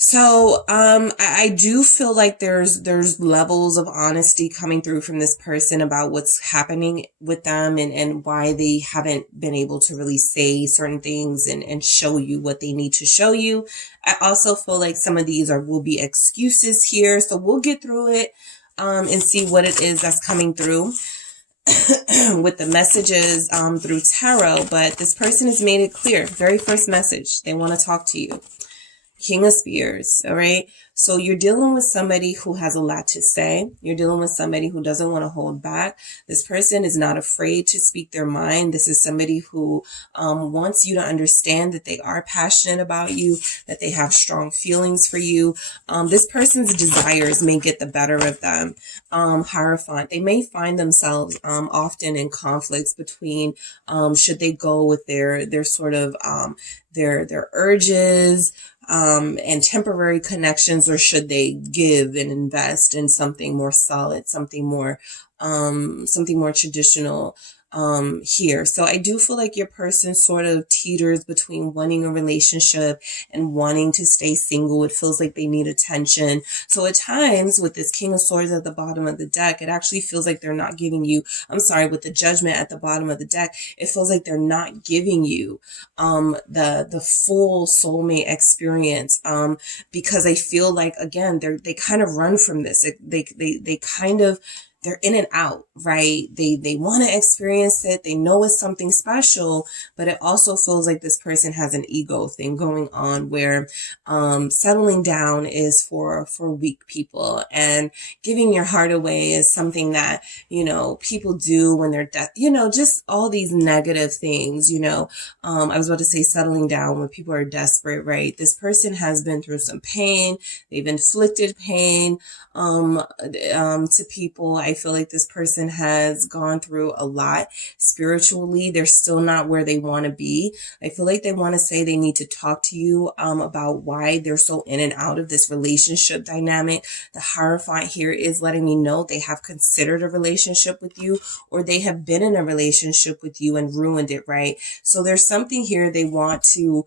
So, I do feel like there's levels of honesty coming through from this person about what's happening with them and why they haven't been able to really say certain things and show you what they need to show you. I also feel like some of these will be excuses here. So we'll get through it, and see what it is that's coming through with the messages, through tarot. But this person has made it clear. Very first message, they want to talk to you. King of Spears, all right? So you're dealing with somebody who has a lot to say. You're dealing with somebody who doesn't want to hold back. This person is not afraid to speak their mind. This is somebody who wants you to understand that they are passionate about you, that they have strong feelings for you. This person's desires may get the better of them. Hierophant, they may find themselves often in conflicts between should they go with their sort of their urges, and temporary connections, or should they give and invest in something more solid, something more traditional, here. So I do feel like your person sort of teeters between wanting a relationship and wanting to stay single. It feels like they need attention. So at times with this King of Swords at the bottom of the deck, it actually feels like they're not giving you, with the Judgment at the bottom of the deck, it feels like they're not giving you the full soulmate experience, because I feel like, again, they kind of run from this. They kind of, they're in and out, right? They want to experience it. They know it's something special, but it also feels like this person has an ego thing going on where settling down is for weak people, and giving your heart away is something that, people do when they're just all these negative things, I was about to say settling down when people are desperate, right? This person has been through some pain. They've inflicted pain to people. I feel like this person has gone through a lot spiritually. They're still not where they want to be. I feel like they want to say they need to talk to you about why they're so in and out of this relationship dynamic. The Hierophant here is letting me know they have considered a relationship with you, or they have been in a relationship with you and ruined it, right? So there's something here they want to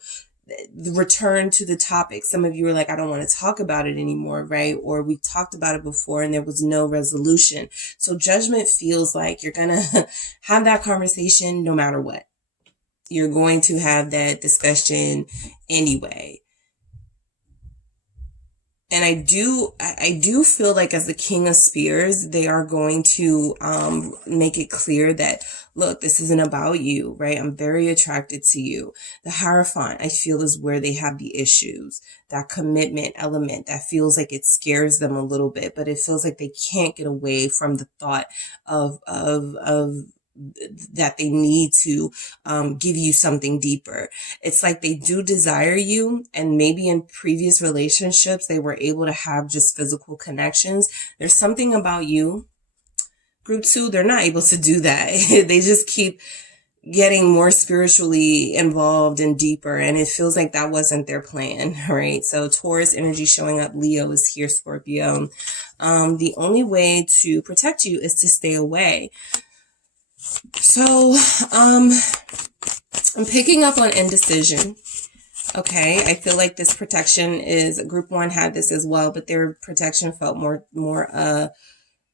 return to the topic. Some of you are like, I don't want to talk about it anymore, right? Or we talked about it before and there was no resolution. So Judgment feels like you're going to have that conversation no matter what. You're going to have that discussion anyway. And I do feel like as the King of Spears, they are going to make it clear that, look, this isn't about you, right? I'm very attracted to you. The Hierophant, I feel, is where they have the issues. That commitment element that feels like it scares them a little bit, but it feels like they can't get away from the thought of that they need to give you something deeper. It's like they do desire you, and maybe in previous relationships they were able to have just physical connections. There's something about you, Group 2, they're not able to do that. They just keep getting more spiritually involved and deeper, and it feels like that wasn't their plan, right? So Taurus energy showing up. Leo is here, Scorpio. The only way to protect you is to stay away. So, I'm picking up on indecision. Okay. I feel like this protection is, Group 1 had this as well, but their protection felt more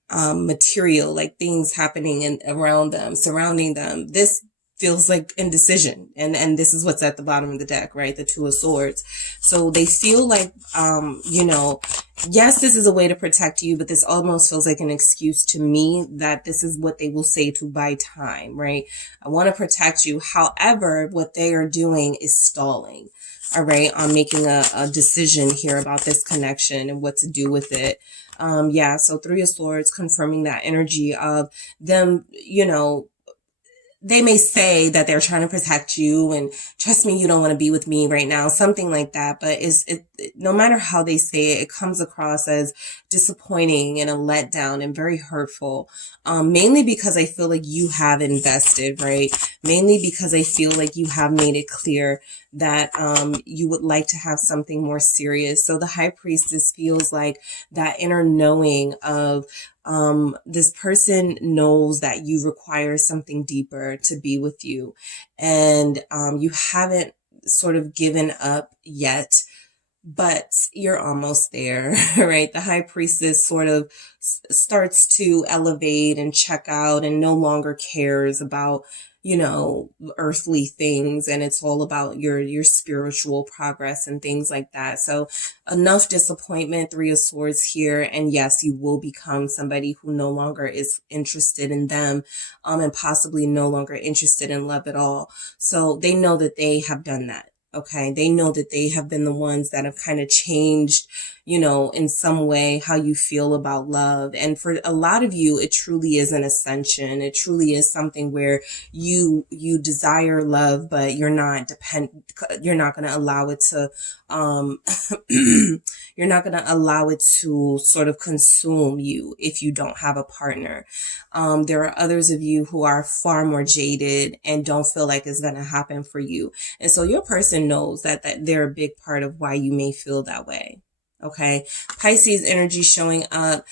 material, like things happening around them, surrounding them. This feels like indecision. And this is what's at the bottom of the deck, right? The Two of Swords. So they feel like, yes, this is a way to protect you, but this almost feels like an excuse to me that this is what they will say to buy time, right? I want to protect you. However, what they are doing is stalling, all right, on making a decision here about this connection and what to do with it. So Three of Swords confirming that energy of them, they may say that they're trying to protect you and trust me, you don't want to be with me right now, something like that. But no matter how they say it, it comes across as disappointing and a letdown and very hurtful. Mainly because I feel like you have invested, right? Mainly because I feel like you have made it clear that you would like to have something more serious. So the High Priestess feels like that inner knowing of this person knows that you require something deeper to be with you, and you haven't sort of given up yet, but you're almost there, right? The high priestess sort of starts to elevate and check out and no longer cares about, earthly things, and it's all about your spiritual progress and things like that. So enough disappointment, Three of Swords here, and yes, you will become somebody who no longer is interested in them, and possibly no longer interested in love at all. So they know that they have done that. Okay, they know that they have been the ones that have kind of changed, in some way how you feel about love. And for a lot of you, it truly is an ascension. It truly is something where you desire love, but you're not going to allow it to, you're not going to allow it to sort of consume you if you don't have a partner. There are others of you who are far more jaded and don't feel like it's going to happen for you. And so your person knows that they're a big part of why you may feel that way. Okay. Pisces energy showing up.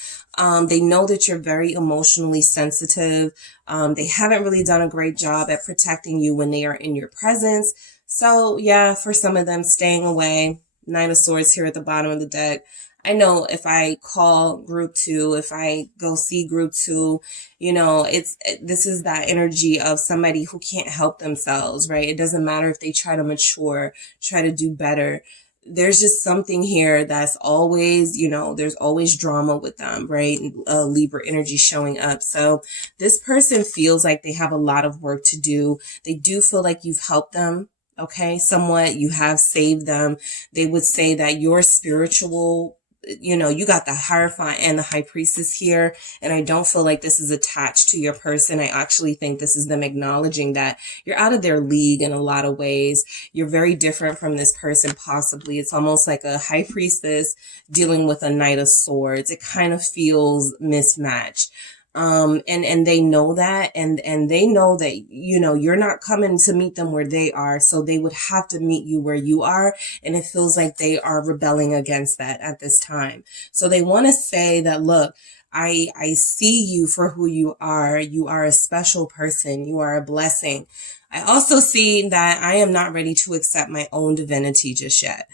They know that you're very emotionally sensitive. They haven't really done a great job at protecting you when they are in your presence. So yeah, for some of them, staying away. Nine of Swords here at the bottom of the deck. I know if I call group 2, if I go see group 2, this is that energy of somebody who can't help themselves, right? It doesn't matter if they try to mature, try to do better. There's just something here that's always, there's always drama with them, right? Libra energy showing up. So this person feels like they have a lot of work to do. They do feel like you've helped them. Okay. Somewhat, you have saved them. They would say that your spiritual, you got the Hierophant and the High Priestess here, and I don't feel like this is attached to your person. I actually think this is them acknowledging that you're out of their league in a lot of ways. You're very different from this person, possibly. It's almost like a High Priestess dealing with a Knight of Swords. It kind of feels mismatched. And they know that, and they know that, you're not coming to meet them where they are. So they would have to meet you where you are. And it feels like they are rebelling against that at this time. So they want to say that, look, I see you for who you are. You are a special person. You are a blessing. I also see that I am not ready to accept my own divinity just yet.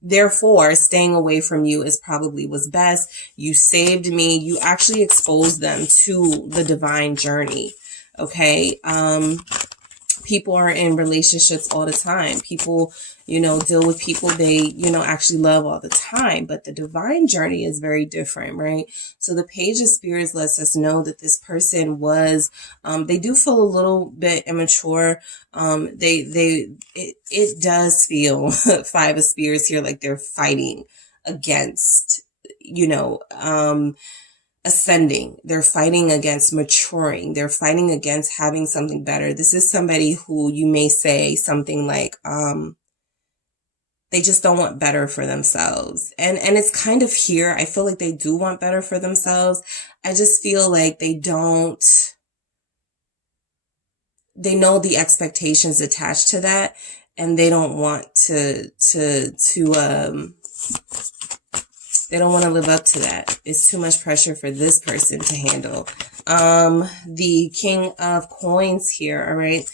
Therefore, staying away from you is probably what's best. You saved me. You actually exposed them to the divine journey. Okay. People are in relationships all the time. People, deal with people they, actually love all the time. But the divine journey is very different, right? So the Page of Spirits lets us know that this person was, they do feel a little bit immature. It does feel Five of Spears here, like they're fighting against, ascending. They're fighting against maturing. They're fighting against having something better. This is somebody who you may say something like, they just don't want better for themselves. And it's kind of here. I feel like they do want better for themselves. I just feel like they know the expectations attached to that, and they don't want they don't want to live up to that. It's too much pressure for this person to handle. The King of Coins here, all right?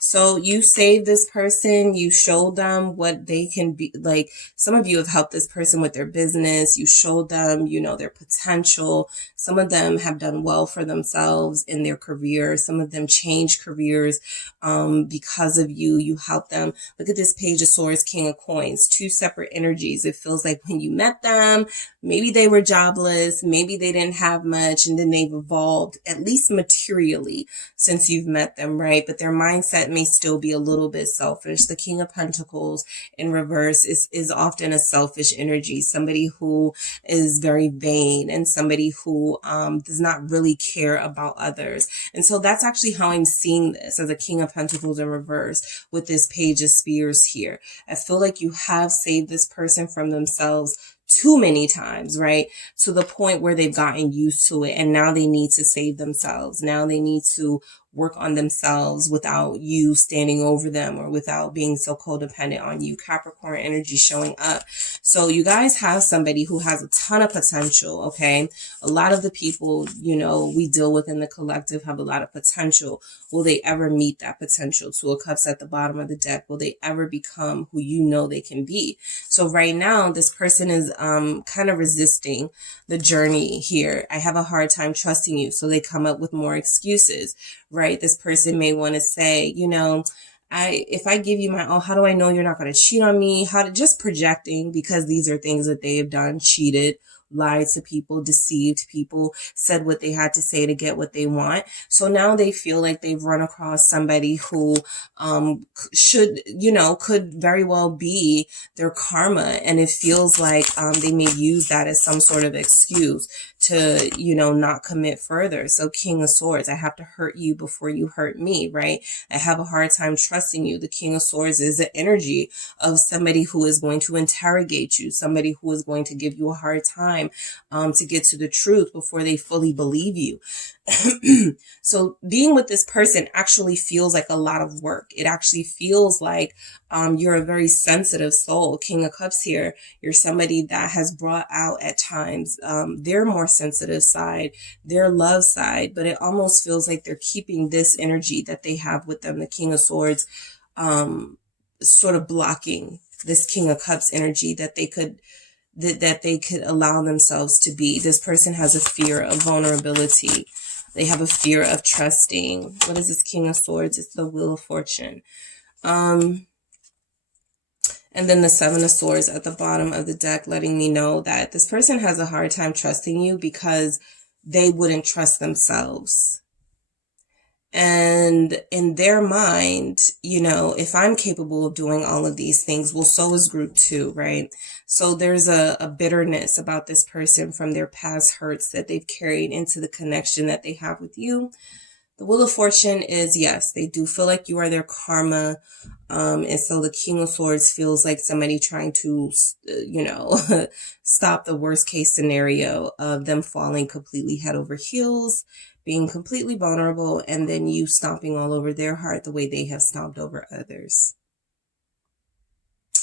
So you saved this person. You showed them what they can be. Like, some of you have helped this person with their business. You showed them, their potential. Some of them have done well for themselves in their career. Some of them changed careers because of you. You helped them. Look at this Page of Swords, King of Coins. Two separate energies. It feels like when you met them, maybe they were jobless. Maybe they didn't have much. And then they've evolved, at least materially, since you've met them, right? But their mindset may still be a little bit selfish. The King of Pentacles in reverse is often a selfish energy. Somebody who is very vain and somebody who does not really care about others. And so that's actually how I'm seeing this, as a King of Pentacles in reverse with this Page of Spears here. I feel like you have saved this person from themselves too many times, right? To the point where they've gotten used to it, and now they need to save themselves. Now they need to work on themselves without you standing over them or without being so codependent on you. Capricorn energy showing up. So you guys have somebody who has a ton of potential, okay? A lot of the people, you know, we deal with in the collective have a lot of potential. Will they ever meet that potential? Two of Cups at the bottom of the deck. Will they ever become who you know they can be? So right now, this person is kind of resisting the journey here. I have a hard time trusting you. So they come up with more excuses, right? This person may want to say, you know, if I give you my all, how do I know you're not going to cheat on me? Just projecting, because these are things that they have done, cheated, lied to people, deceived people, said what they had to say to get what they want. So now they feel like they've run across somebody who should, you know, could very well be their karma. And it feels like they may use that as some sort of excuse to, you know, not commit further. So King of Swords, I have to hurt you before you hurt me, right? I have a hard time trusting you. The King of Swords is the energy of somebody who is going to interrogate you, somebody who is going to give you a hard time to get to the truth before they fully believe you. So being with this person actually feels like a lot of work. It actually feels like you're a very sensitive soul. King of Cups here, you're somebody that has brought out at times their more sensitive side, their love side, but it almost feels like they're keeping this energy that they have with them, the King of Swords, sort of blocking this King of Cups energy that they could allow themselves to be. This person has a fear of vulnerability. They have a fear of trusting. What is this King of Swords? It's the Wheel of Fortune. And then the Seven of Swords at the bottom of the deck, letting me know that this person has a hard time trusting you because they wouldn't trust themselves. And in their mind, you know, if I'm capable of doing all of these things, well, so is group 2, right? So there's a bitterness about this person from their past hurts that they've carried into the connection that they have with you. The Wheel of Fortune is, yes, they do feel like you are their karma. And so the King of Swords feels like somebody trying to, you know, stop the worst case scenario of them falling completely head over heels, being completely vulnerable, and then you stomping all over their heart the way they have stomped over others.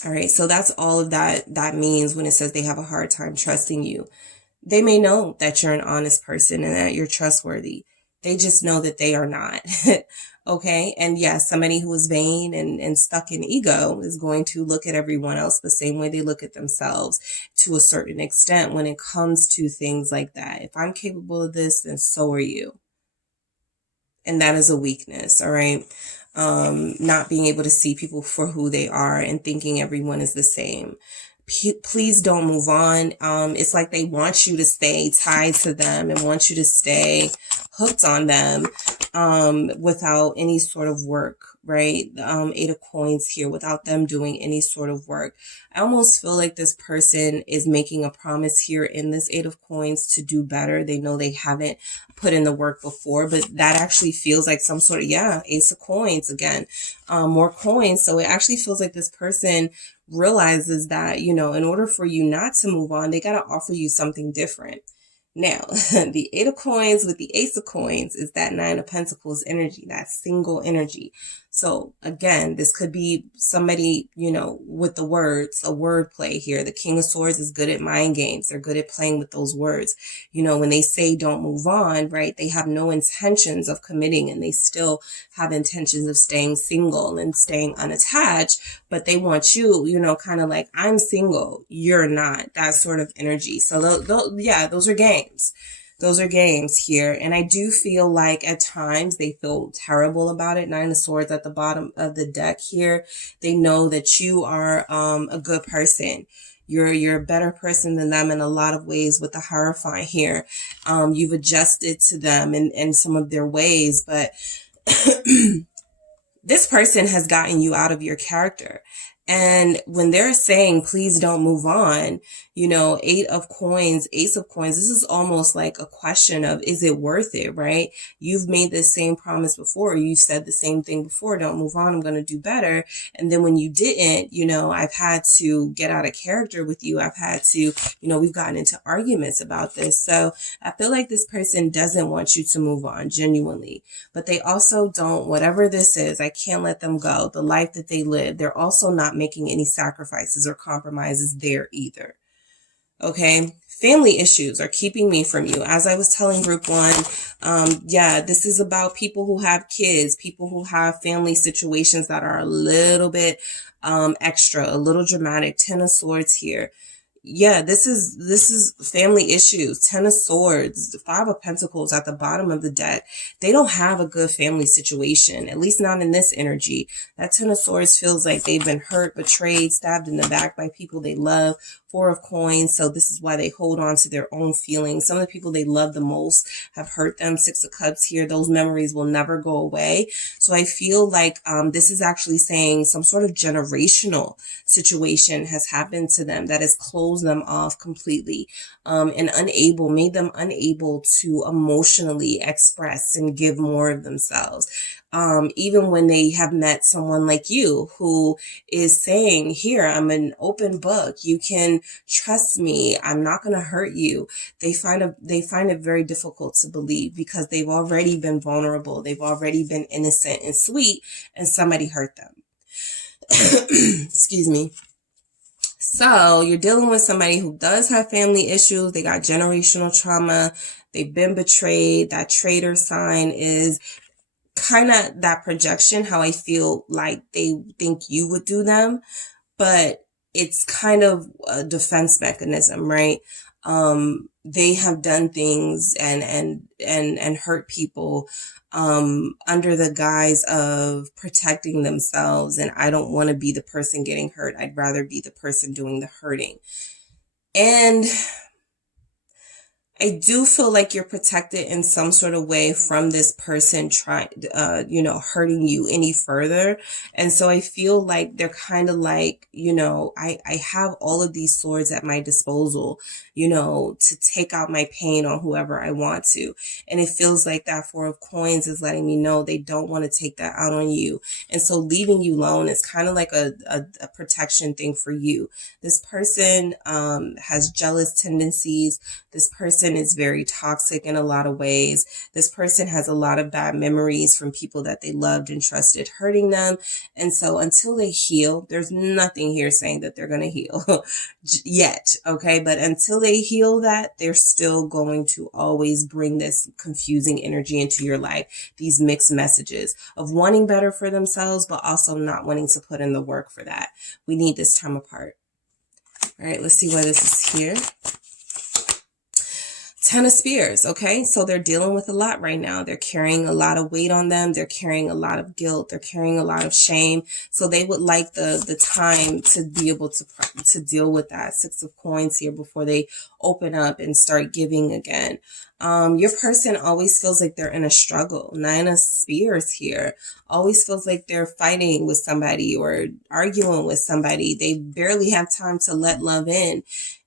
All right, so that's all of that means when it says they have a hard time trusting you. They may know that you're an honest person and that you're trustworthy. They just know that they are not. Okay. And yes, somebody who is vain and stuck in ego is going to look at everyone else the same way they look at themselves to a certain extent when it comes to things like that. If I'm capable of this, then so are you. And that is a weakness. All right. Not being able to see people for who they are and thinking everyone is the same. Please don't move on. It's like they want you to stay tied to them and want you to stay hooked on them without any sort of work, right? Eight of Coins here, without them doing any sort of work. I almost feel like this person is making a promise here in this Eight of Coins to do better. They know they haven't put in the work before, but that actually feels like some sort of, Ace of Coins again, more coins. So it actually feels like this person realizes that, you know, in order for you not to move on, they got to offer you something different. Now, the Eight of Coins with the Ace of Coins is that Nine of Pentacles energy, that single energy. So again, this could be somebody, you know, with the words, a word play here. The King of Swords is good at mind games. They're good at playing with those words. You know, when they say don't move on, right, they have no intentions of committing and they still have intentions of staying single and staying unattached, but they want you, you know, kind of like, I'm single, you're not, that sort of energy. So those are games. Those are games here. And I do feel like at times they feel terrible about it. Nine of Swords at the bottom of the deck here. They know that you are a good person. You're a better person than them in a lot of ways with the Hierophant here. You've adjusted to them and some of their ways, but this person has gotten you out of your character. And when they're saying, please don't move on, You know, Eight of Coins, Ace of Coins. This is almost like a question of, is it worth it, right? You've made the same promise before. You said the same thing before. Don't move on. I'm going to do better. And then when you didn't, you know, I've had to get out of character with you. I've had to, you know, we've gotten into arguments about this. So I feel like this person doesn't want you to move on genuinely, but they also don't, whatever this is, I can't let them go. The life that they live, they're also not making any sacrifices or compromises there either. Okay. Family issues are keeping me from you. As I was telling group one, yeah, this is about people who have kids, people who have family situations that are a little bit extra, a little dramatic. 10 of Swords here. Yeah, this is family issues. 10 of Swords, 5 of Pentacles at the bottom of the deck. They don't have a good family situation, at least not in this energy. That 10 of Swords feels like they've been hurt, betrayed, stabbed in the back by people they love. 4 of Coins, so this is why they hold on to their own feelings. Some of the people they love the most have hurt them. 6 of Cups here. Those memories will never go away. So I feel like this is actually saying some sort of generational situation has happened to them that has closed them off completely and made them unable to emotionally express and give more of themselves. Even when they have met someone like you who is saying, here, I'm an open book. You can trust me. I'm not going to hurt you. They find it very difficult to believe because they've already been vulnerable. They've already been innocent and sweet, and somebody hurt them. Excuse me. So you're dealing with somebody who does have family issues. They got generational trauma. They've been betrayed. That traitor sign is kind of that projection, how I feel like they think you would do them, but it's kind of a defense mechanism, right? They have done things and hurt people under the guise of protecting themselves, and I don't want to be the person getting hurt. I'd rather be the person doing the hurting. And I do feel like you're protected in some sort of way from this person trying, hurting you any further. And so I feel like they're kind of like, I have all of these swords at my disposal, to take out my pain on whoever I want to. And it feels like that 4 of Coins is letting me know they don't want to take that out on you. And so leaving you alone is kind of like a protection thing for you. This person has jealous tendencies. This person is very toxic in a lot of ways. This person has a lot of bad memories from people that they loved and trusted hurting them. And so until they heal, there's nothing here saying that they're going to heal yet. Okay. But until they heal that, they're still going to always bring this confusing energy into your life. These mixed messages of wanting better for themselves, but also not wanting to put in the work for that. We need this time apart. All right. Let's see why this is here. 10 of Spears. Okay. So they're dealing with a lot right now. They're carrying a lot of weight on them. They're carrying a lot of guilt. They're carrying a lot of shame. So they would like the time to be able to deal with that. 6 of Coins here before they open up and start giving again. Your person always feels like they're in a struggle. 9 of Spears here always feels like they're fighting with somebody or arguing with somebody. They barely have time to let love in.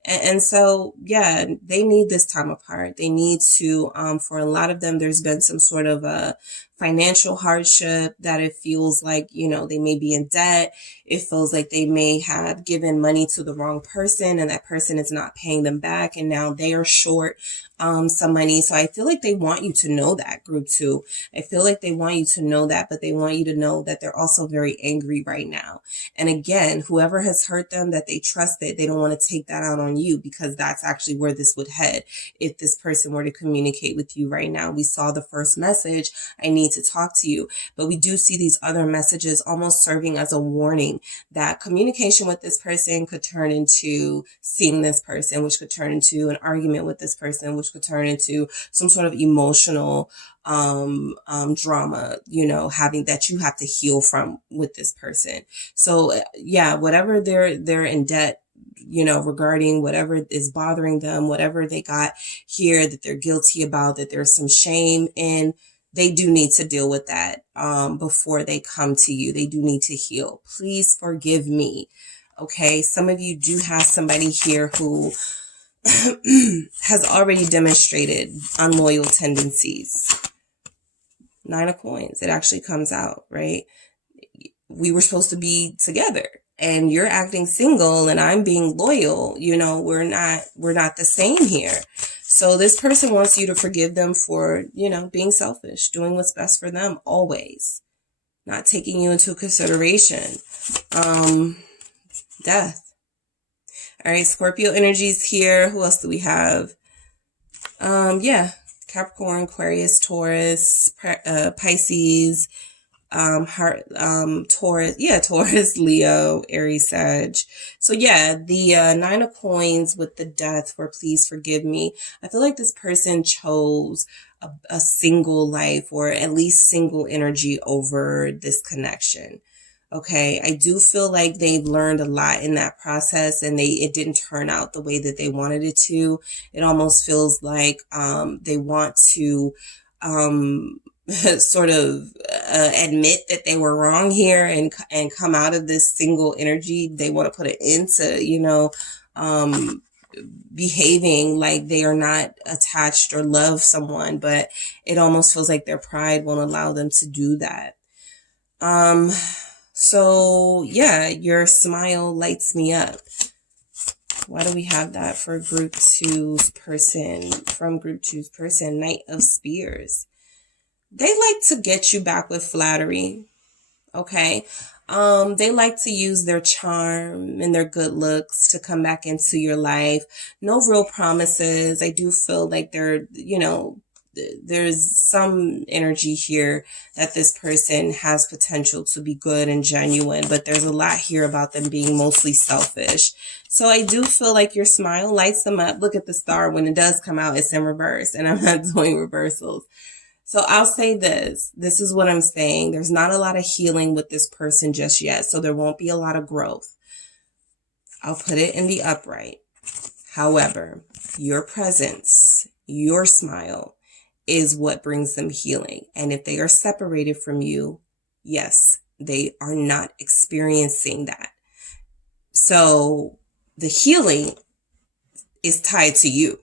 And so, yeah, they need this time apart. They need to, for a lot of them, there's been some sort of a financial hardship that it feels like, they may be in debt. It feels like they may have given money to the wrong person and that person is not paying them back. And now they are short some money. So I feel like they want you to know that, group 2. I feel like they want you to know that, but they want you to know that they're also very angry right now. And again, whoever has hurt them that they trusted, they don't want to take that out on you because that's actually where this would head. If this person were to communicate with you right now, we saw the first message, I need to talk to you, but we do see these other messages almost serving as a warning that communication with this person could turn into seeing this person, which could turn into an argument with this person, which could turn into some sort of emotional drama, having that you have to heal from with this person. So yeah, whatever they're in debt, regarding whatever is bothering them, whatever they got here that they're guilty about, that there's some shame in, they do need to deal with that before they come to you. They do need to heal. Please forgive me. Okay, some of you do have somebody here who has already demonstrated unloyal tendencies. 9 of Coins, it actually comes out, right? We were supposed to be together and you're acting single and I'm being loyal. You know, we're not the same here. So this person wants you to forgive them for, you know, being selfish, doing what's best for them always, not taking you into consideration. Death. All right, Scorpio energies here. Who else do we have? Yeah, Capricorn, Aquarius, Taurus, Pisces, Taurus, Taurus, Leo, Aries, Sag. So yeah, the 9 of Coins with the Death for please forgive me. I feel like this person chose a single life, or at least single energy, over this connection. Okay, I do feel like they've learned a lot in that process, and it didn't turn out the way that they wanted it to. It almost feels like they want to sort of admit that they were wrong here and come out of this single energy. They want to put an end to, you know, behaving like they are not attached or love someone, but it almost feels like their pride won't allow them to do that. So yeah, your smile lights me up. Why do we have that for group 2's person? From group 2's person, Knight of Spears. They like to get you back with flattery. Okay. They like to use their charm and their good looks to come back into your life. No real promises. I do feel like they're, you know, there's some energy here that this person has potential to be good and genuine, but there's a lot here about them being mostly selfish. So I do feel like your smile lights them up. Look at the star. When it does come out, it's in reverse, and I'm not doing reversals. So I'll say this is what I'm saying. There's not a lot of healing with this person just yet, so there won't be a lot of growth. I'll put it in the upright. However, your presence, your smile, is what brings them healing. And if they are separated from you, yes, they are not experiencing that. So the healing is tied to you,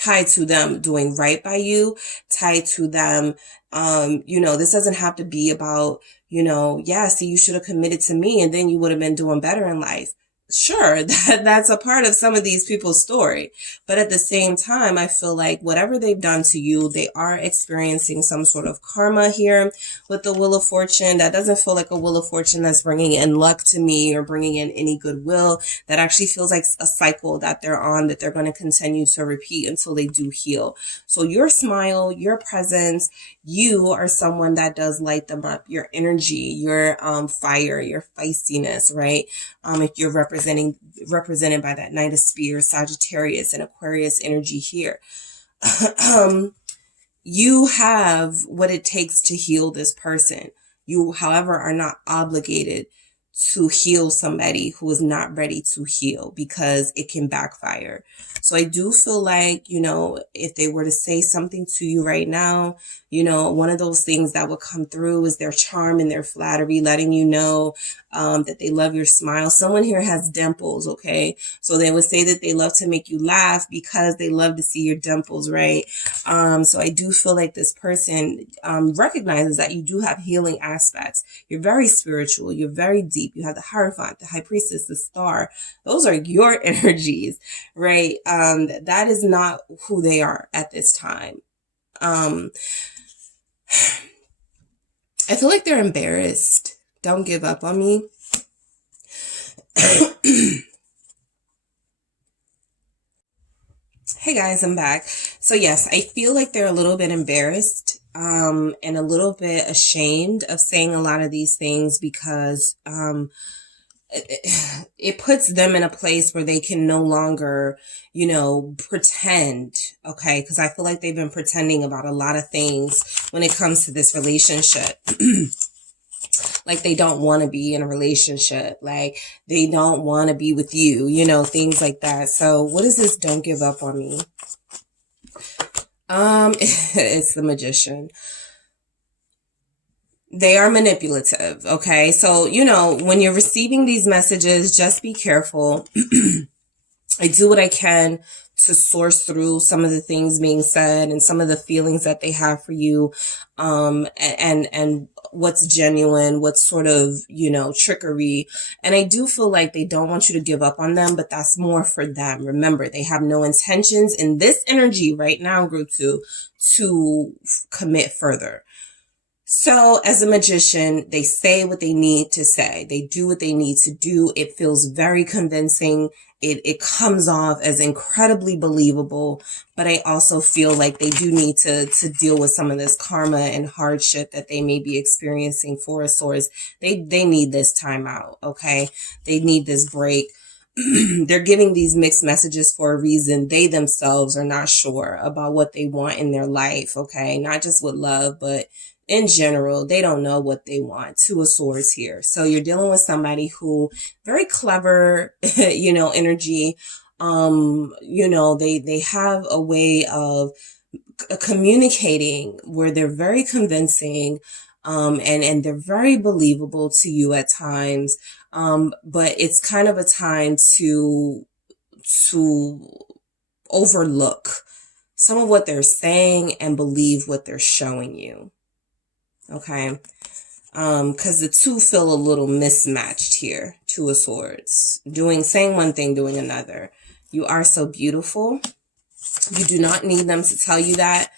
tied to them doing right by you, tied to them, you know, this doesn't have to be about, you know, yeah, see, you should have committed to me and then you would have been doing better in life. Sure, that's a part of some of these people's story. But at the same time, I feel like whatever they've done to you, they are experiencing some sort of karma here with the Wheel of Fortune. That doesn't feel like a Wheel of Fortune that's bringing in luck to me or bringing in any goodwill. That actually feels like a cycle that they're on, that they're going to continue to repeat until they do heal. So your smile, your presence, you are someone that does light them up. Your energy, your fire, your feistiness, right? If you're represented by that Knight of Spears, Sagittarius, and Aquarius energy here. You have what it takes to heal this person. You, however, are not obligated to heal somebody who is not ready to heal, because it can backfire. So I do feel like, you know, if they were to say something to you right now, you know, one of those things that would come through is their charm and their flattery, letting you know that they love your smile. Someone here has dimples, okay? So they would say that they love to make you laugh because they love to see your dimples, right? So I do feel like this person recognizes that you do have healing aspects. You're very spiritual. You're very deep. You have the Hierophant, the High Priestess, the Star. Those are your energies, right? That is not who they are at this time. I feel like they're embarrassed. Don't give up on me. Hey guys, I'm back. So yes, I feel like they're a little bit embarrassed and a little bit ashamed of saying a lot of these things, because it puts them in a place where they can no longer, you know, pretend, okay? Because I feel like they've been pretending about a lot of things when it comes to this relationship. Like they don't want to be in a relationship. Like they don't want to be with you, you know, things like that. So what is this? Don't give up on me. It's the Magician. They are manipulative, okay? So, you know, when you're receiving these messages, just be careful. I do what I can to source through some of the things being said and some of the feelings that they have for you, and what's genuine, what's sort of, you know, trickery. And I do feel like they don't want you to give up on them, but that's more for them. Remember, they have no intentions in this energy right now, group 2, to commit further. So as a magician, they say what they need to say. They do what they need to do. It feels very convincing. It comes off as incredibly believable, but I also feel like they do need to deal with some of this karma and hardship that they may be experiencing for a source. They need this time out, okay? They need this break. They're giving these mixed messages for a reason. They themselves are not sure about what they want in their life, okay? Not just with love, but in general, they don't know what they want. Two of Swords here. So you're dealing with somebody who very clever, you know, energy. You know, they have a way of communicating where they're very convincing, and they're very believable to you at times. But it's kind of a time to overlook some of what they're saying and believe what they're showing you. Okay. Cause the two feel a little mismatched here. Two of Swords. Saying one thing, doing another. You are so beautiful. You do not need them to tell you that.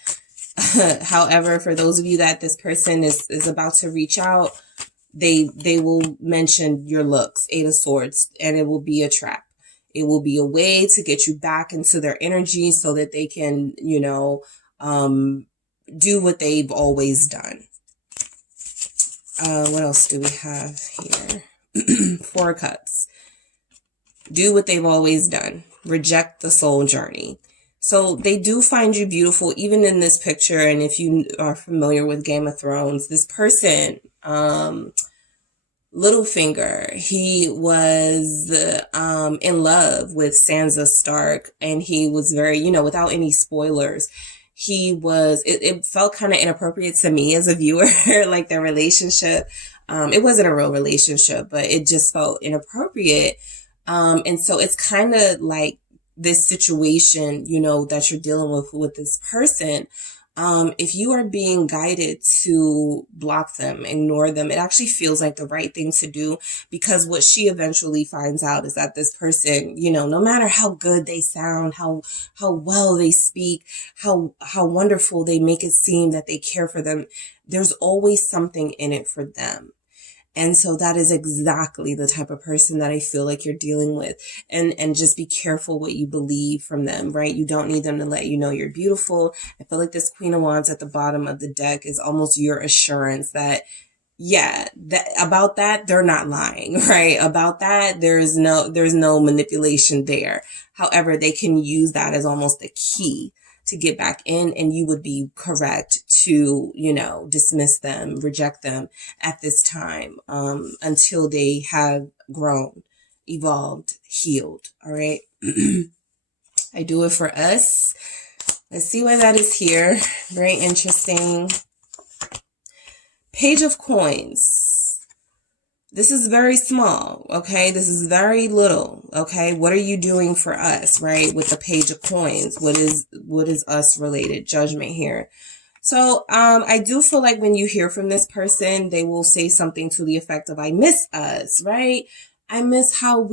However, for those of you that this person is about to reach out, they will mention your looks, 8 of Swords, and it will be a trap. It will be a way to get you back into their energy so that they can, you know, do what they've always done. What else do we have here? 4 of Cups. Do what they've always done. Reject the soul journey. So they do find you beautiful, even in this picture. And if you are familiar with Game of Thrones, this person, Littlefinger, he was in love with Sansa Stark, and he was very, you know, without any spoilers, it felt kind of inappropriate to me as a viewer, like their relationship. It wasn't a real relationship, but it just felt inappropriate. And so it's kind of like this situation, you know, that you're dealing with this person. If you are being guided to block them, ignore them, it actually feels like the right thing to do, because what she eventually finds out is that this person, you know, no matter how good they sound, how well they speak, how wonderful they make it seem that they care for them, there's always something in it for them. And so that is exactly the type of person that I feel like you're dealing with. And just be careful what you believe from them, right? You don't need them to let you know you're beautiful. I feel like this Queen of Wands at the bottom of the deck is almost your assurance that, yeah, about that, they're not lying, right? About that, there's no manipulation there. However, they can use that as almost a key to get back in, and you would be correct to, you know, dismiss them, reject them at this time, until they have grown, evolved, healed. All right. I do it for us. Let's see why that is here. Very interesting. Page of Coins. This is very small, okay? This is very little, okay? What are you doing for us, right? With the Page of Coins, what is us related? Judgment here. So, I do feel like when you hear from this person, they will say something to the effect of, I miss us, right? I miss how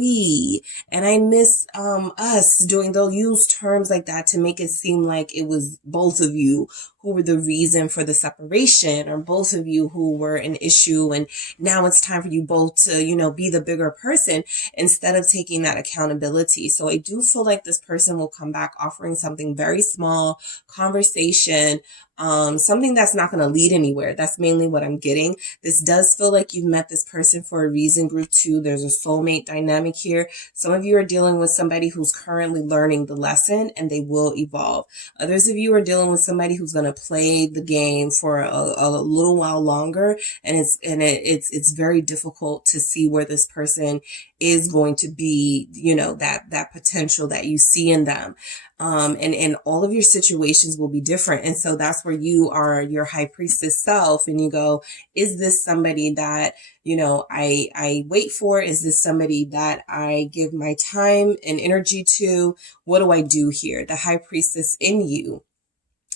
and I miss, us doing, they'll use terms like that to make it seem like it was both of you who were the reason for the separation, or both of you who were an issue, and now it's time for you both to, you know, be the bigger person, instead of taking that accountability. So I do feel like this person will come back offering something very small, conversation, something that's not going to lead anywhere. That's mainly what I'm getting. This does feel like you've met this person for a reason, group 2. There's a soulmate dynamic here. Some of you are dealing with somebody who's currently learning the lesson, and they will evolve. Others of you are dealing with somebody who's going to to play the game for a little while longer, and it's very difficult to see where this person is going to be, you know, that potential that you see in them. And all of your situations will be different. And so that's where you are your high priestess self, and you go, is this somebody that, you know, I wait for? Is this somebody that I give my time and energy to? What do I do here? The high priestess in you,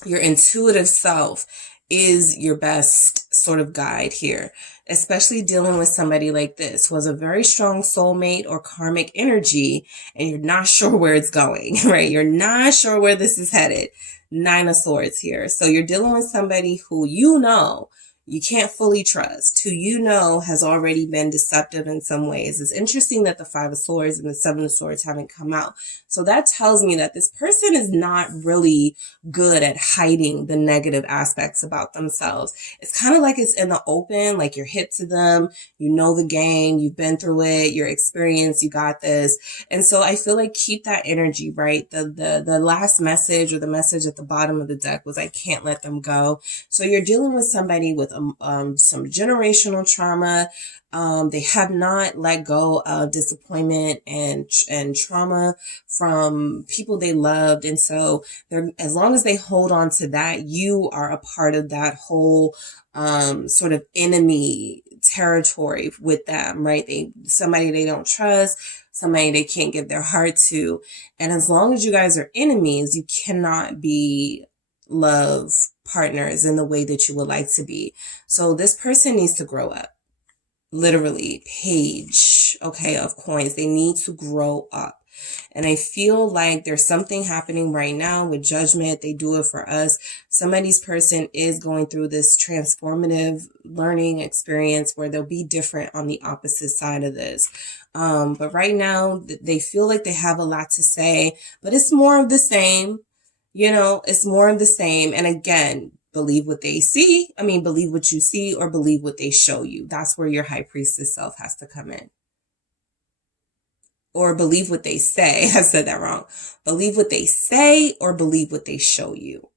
your intuitive self, is your best sort of guide here, especially dealing with somebody like this who has a very strong soulmate or karmic energy, and you're not sure where it's going, right? You're not sure where this is headed. 9 of Swords here. So you're dealing with somebody who, you know, you can't fully trust, who you know has already been deceptive in some ways. It's interesting that the 5 of Swords and the 7 of Swords haven't come out. So that tells me that this person is not really good at hiding the negative aspects about themselves. It's kind of like it's in the open, like you're hip to them, you know the game, you've been through it, you're experienced, you got this. And so I feel like keep that energy, right? The last message, or the message at the bottom of the deck, was I can't let them go. So you're dealing with somebody with some generational trauma. They have not let go of disappointment and trauma from people they loved. And so they're, as long as they hold on to that, you are a part of that whole sort of enemy territory with them, right? Somebody they don't trust, somebody they can't give their heart to. And as long as you guys are enemies, you cannot be love partners in the way that you would like to be. So this person needs to grow up. Literally, Page, okay, of Coins. They need to grow up. And I feel like there's something happening right now with Judgment. They do it for us. Somebody's person is going through this transformative learning experience where they'll be different on the opposite side of this. But right now, they feel like they have a lot to say, but it's more of the same. You know, it's more of the same. And again, believe what they see. I mean, believe what you see, or believe what they show you. That's where your high priestess self has to come in. Or believe what they say. I said that wrong. Believe what they say, or believe what they show you.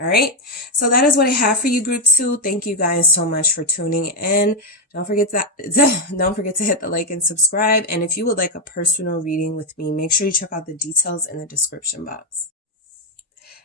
All right. So that is what I have for you, group 2. Thank you guys so much for tuning in. Don't forget to hit the like and subscribe. And if you would like a personal reading with me, make sure you check out the details in the description box.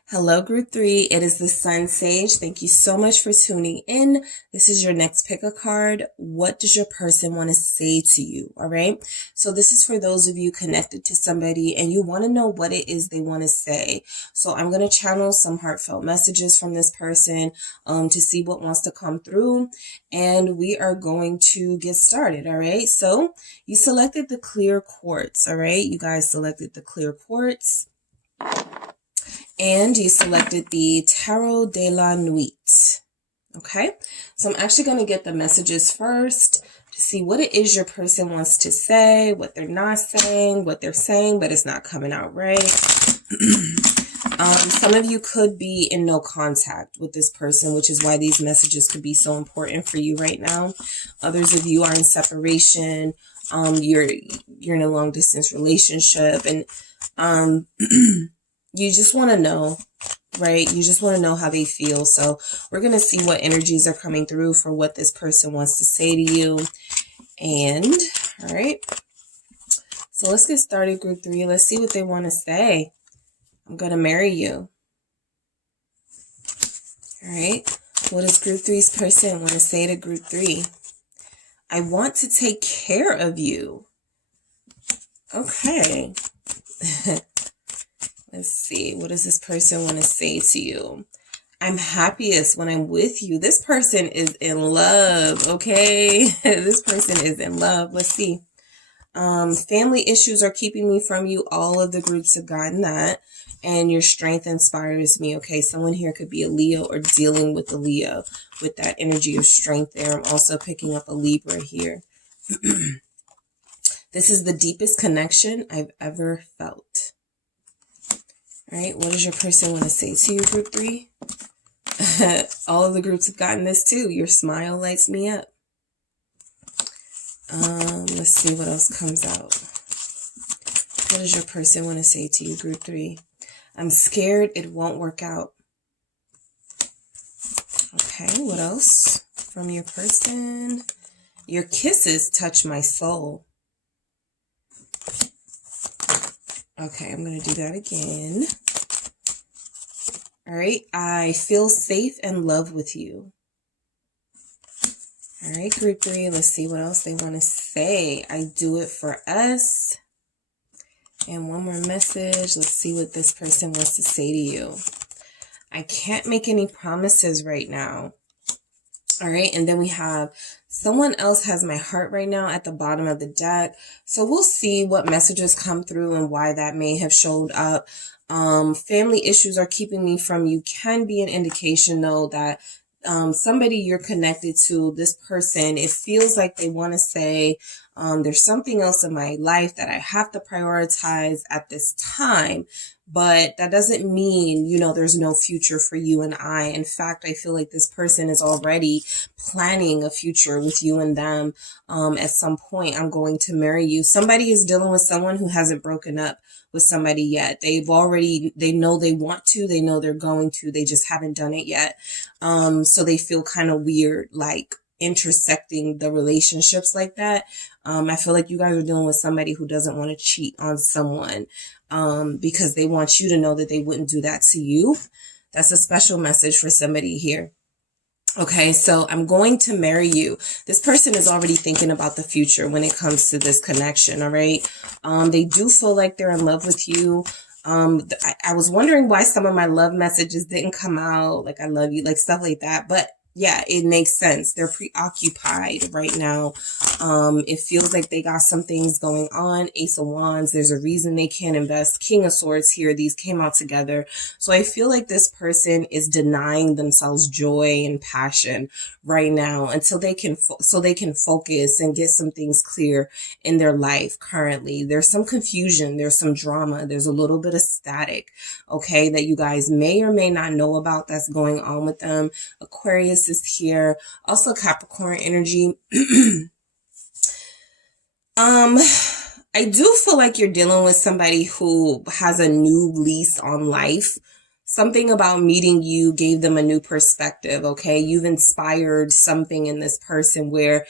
Hello, group 3. It is the SunSage. Thank you so much for tuning in. This is your next pick a card. What does your person want to say to you? All right. So this is for those of you connected to somebody and you want to know what it is they want to say. So I'm going to channel some heartfelt messages from this person to see what wants to come through. And we are going to get started. All right. So you selected the clear quartz. All right. You guys selected the clear quartz. And you selected the Tarot de la Nuit. Okay, so I'm actually going to get the messages first to see what it is your person wants to say, what they're not saying, what they're saying, but it's not coming out right. Some of you could be in no contact with this person, which is why these messages could be so important for you right now. Others of you are in separation. You're in a long distance relationship, and you just want to know, right? You just want to know how they feel. So we're going to see what energies are coming through for what this person wants to say to you. And, all right. So let's get started, group 3. Let's see what they want to say. I'm going to marry you. All right. What does group 3's person want to say to group 3? I want to take care of you. Okay. Let's see. What does this person want to say to you? I'm happiest when I'm with you. This person is in love, okay? This person is in love. Let's see. Family issues are keeping me from you. All of the groups have gotten that. And your strength inspires me, okay? Someone here could be a Leo or dealing with a Leo with that energy of strength there. I'm also picking up a Libra here. This is the deepest connection I've ever felt. All right, what does your person want to say to you, group 3? All of the groups have gotten this too. Your smile lights me up. Let's see what else comes out. What does your person want to say to you, group 3? I'm scared it won't work out. Okay, what else from your person? Your kisses touch my soul. Okay, I'm going to do that again. All right, I feel safe and love with you. All right, group 3, let's see what else they want to say. I do it for us. And one more message. Let's see what this person wants to say to you. I can't make any promises right now. All right, and then we have someone else has my heart right now at the bottom of the deck. So we'll see what messages come through and why that may have showed up. Family issues are keeping me from you can be an indication, though, that somebody you're connected to, this person, it feels like they want to say, there's something else in my life that I have to prioritize at this time. But that doesn't mean, you know, there's no future for you and I. In fact, I feel like this person is already planning a future with you and them. At some point, I'm going to marry you. Somebody is dealing with someone who hasn't broken up with somebody yet. They know they want to, they know they're going to, they just haven't done it yet. So they feel kind of weird, like intersecting the relationships like that. I feel like you guys are dealing with somebody who doesn't want to cheat on someone, because they want you to know that they wouldn't do that to you. That's a special message for somebody here. Okay, so I'm going to marry you. This person is already thinking about the future when it comes to this connection, all right? They do feel like they're in love with you. I was wondering why some of my love messages didn't come out, like I love you, like stuff like that. But yeah, it makes sense. They're preoccupied right now. It feels like they got some things going on. Ace of Wands, there's a reason they can't invest. King of Swords here, these came out together. So I feel like this person is denying themselves joy and passion right now until they can, so they can focus and get some things clear in their life currently. There's some confusion, there's some drama, there's a little bit of static, okay, that you guys may or may not know about that's going on with them. Aquarius is here. Also Capricorn energy. I do feel like you're dealing with somebody who has a new lease on life. Something about meeting you gave them a new perspective, okay? You've inspired something in this person where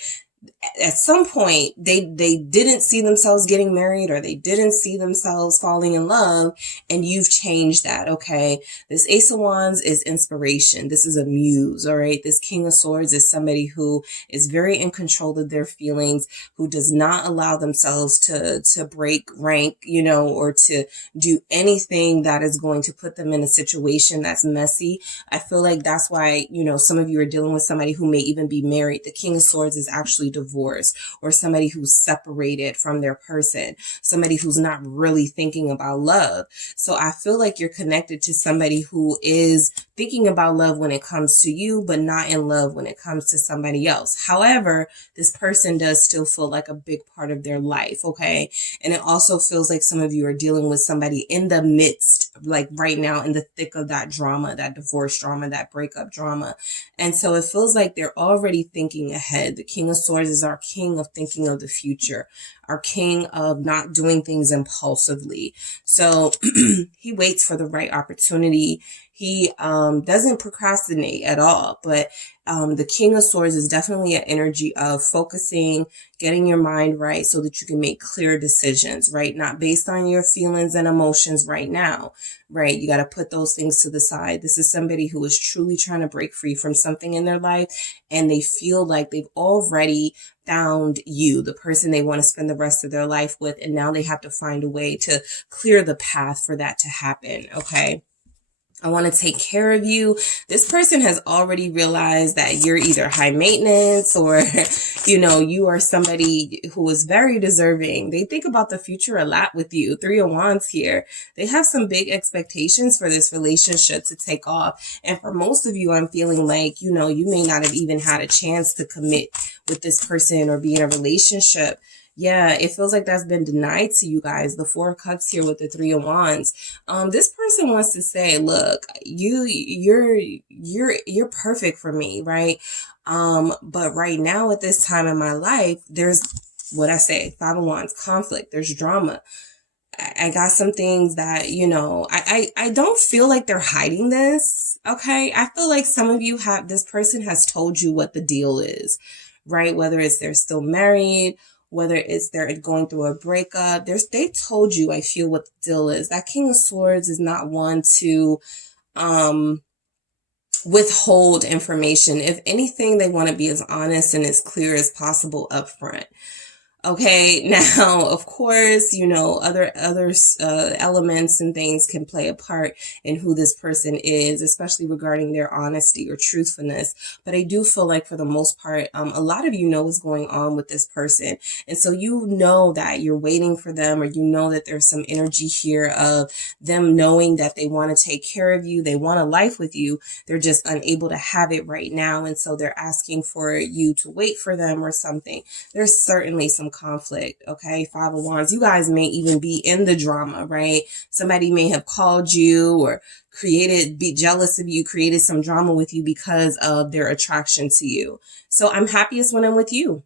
at some point they didn't see themselves getting married, or they didn't see themselves falling in love, and you've changed that, okay? This Ace of Wands is inspiration. This is a muse, all right? This King of Swords is somebody who is very in control of their feelings, who does not allow themselves to break rank, you know, or to do anything that is going to put them in a situation that's messy. I feel like that's why, you know, some of you are dealing with somebody who may even be married. The King of Swords is actually divorced, or somebody who's separated from their person, somebody who's not really thinking about love. So I feel like you're connected to somebody who is thinking about love when it comes to you, but not in love when it comes to somebody else. However, this person does still feel like a big part of their life, okay? And it also feels like some of you are dealing with somebody in the midst, like right now in the thick of that drama, that divorce drama, that breakup drama. And so it feels like they're already thinking ahead. The King of Swords is our king of thinking of the future, our king of not doing things impulsively. So he waits for the right opportunity. He doesn't procrastinate at all, but the King of Swords is definitely an energy of focusing, getting your mind right so that you can make clear decisions, right? Not based on your feelings and emotions right now, right? You got to put those things to the side. This is somebody who is truly trying to break free from something in their life, and they feel like they've already found you, the person they want to spend the rest of their life with, and now they have to find a way to clear the path for that to happen, okay? I want to take care of you. This person has already realized that you're either high maintenance or, you know, you are somebody who is very deserving. They think about the future a lot with you. 3 of Wands here. They have some big expectations for this relationship to take off. And for most of you, I'm feeling like, you know, you may not have even had a chance to commit with this person or be in a relationship. Yeah, it feels like that's been denied to you guys. The 4 of Cups here with the 3 of Wands. This person wants to say, look, you're perfect for me, right? But right now at this time in my life, there's what I say, 5 of Wands, conflict, there's drama. I got some things that, you know, I don't feel like they're hiding this. Okay. I feel like some of you have, this person has told you what the deal is, right? Whether it's they're still married, whether it's they're going through a breakup, they told you, I feel, what the deal is. That King of Swords is not one to, withhold information. If anything, they want to be as honest and as clear as possible up front. Okay, now, of course, you know, other elements and things can play a part in who this person is, especially regarding their honesty or truthfulness. But I do feel like for the most part, a lot of you know what's going on with this person. And so you know that you're waiting for them, or you know that there's some energy here of them knowing that they want to take care of you. They want a life with you. They're just unable to have it right now. And so they're asking for you to wait for them or something. There's certainly some conflict. Okay. Five of Wands. You guys may even be in the drama, right? Somebody may have called you or be jealous of you, created some drama with you because of their attraction to you. So I'm happiest when I'm with you.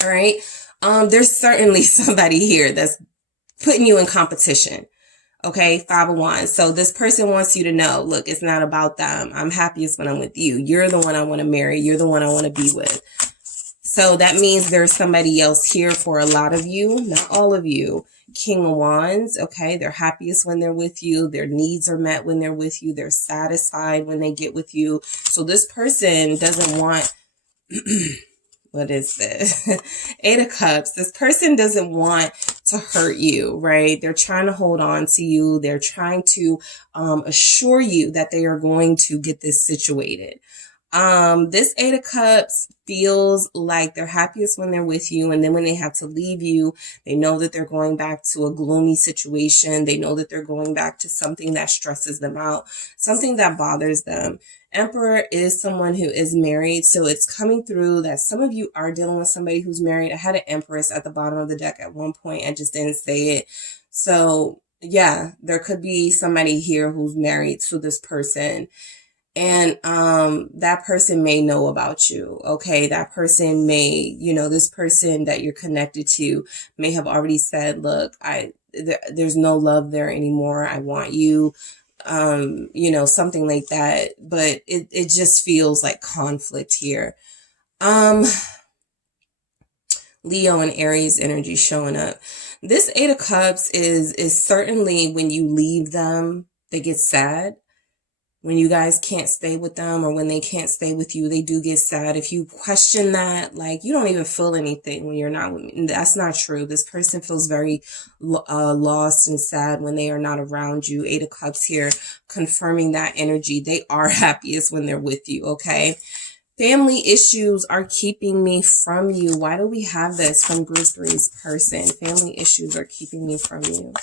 All right. There's certainly somebody here that's putting you in competition. Okay. Five of Wands. So this person wants you to know, look, it's not about them. I'm happiest when I'm with you. You're the one I want to marry. You're the one I want to be with. So that means there's somebody else here for a lot of you, not all of you. King of Wands, okay, they're happiest when they're with you. Their needs are met when they're with you. They're satisfied when they get with you. So this person doesn't want, what is this? Eight of Cups. This person doesn't want to hurt you, right? They're trying to hold on to you. They're trying to assure you that they are going to get this situated. This Eight of Cups feels like they're happiest when they're with you. And then when they have to leave you, they know that they're going back to a gloomy situation. They know that they're going back to something that stresses them out, something that bothers them. Emperor is someone who is married. So it's coming through that some of you are dealing with somebody who's married. I had an Empress at the bottom of the deck at one point. I just didn't say it. So yeah, there could be somebody here who's married to this person. And that person may know about you. Okay, that person may, you know, this person that you're connected to may have already said, look, there's no love there anymore. I want you, you know, something like that. But it just feels like conflict here. Leo and Aries energy showing up. This Eight of Cups is certainly when you leave them, they get sad. When you guys can't stay with them, or when they can't stay with you, they do get sad. If you question that, like, you don't even feel anything when you're not with me. That's not true. This person feels very lost and sad when they are not around you. Eight of Cups here, confirming that energy. They are happiest when they're with you, okay? Family issues are keeping me from you. Why do we have this from Group 3's person? Family issues are keeping me from you.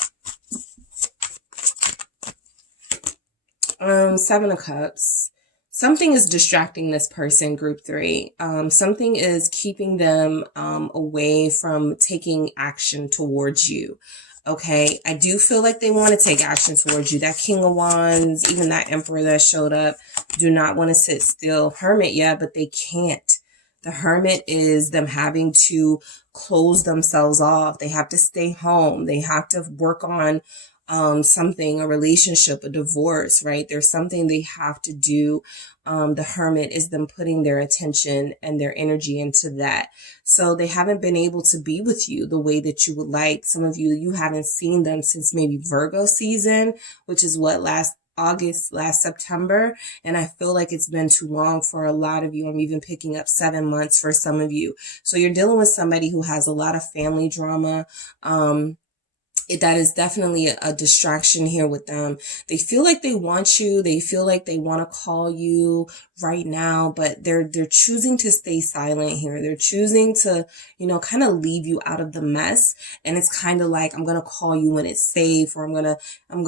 Seven of Cups. Something is distracting this person, Group 3. Something is keeping them away from taking action towards you. Okay, I do feel like they want to take action towards you. That King of Wands, even that Emperor that showed up, do not want to sit still. Hermit, yeah, but they can't. The Hermit is them having to close themselves off. They have to stay home. They have to work on something, a relationship, a divorce, right? There's something they have to do. The Hermit is them putting their attention and their energy into that. So they haven't been able to be with you the way that you would like. Some of you, you haven't seen them since maybe Virgo season, which is what, last August, last September. And I feel like it's been too long for a lot of you. I'm even picking up 7 months for some of you. So you're dealing with somebody who has a lot of family drama. That is definitely a distraction here with them. They feel like they want you. They feel like they want to call you right now, but they're choosing to stay silent here. They're choosing to, you know, kind of leave you out of the mess. And it's kind of like, I'm going to call you when it's safe, or I'm going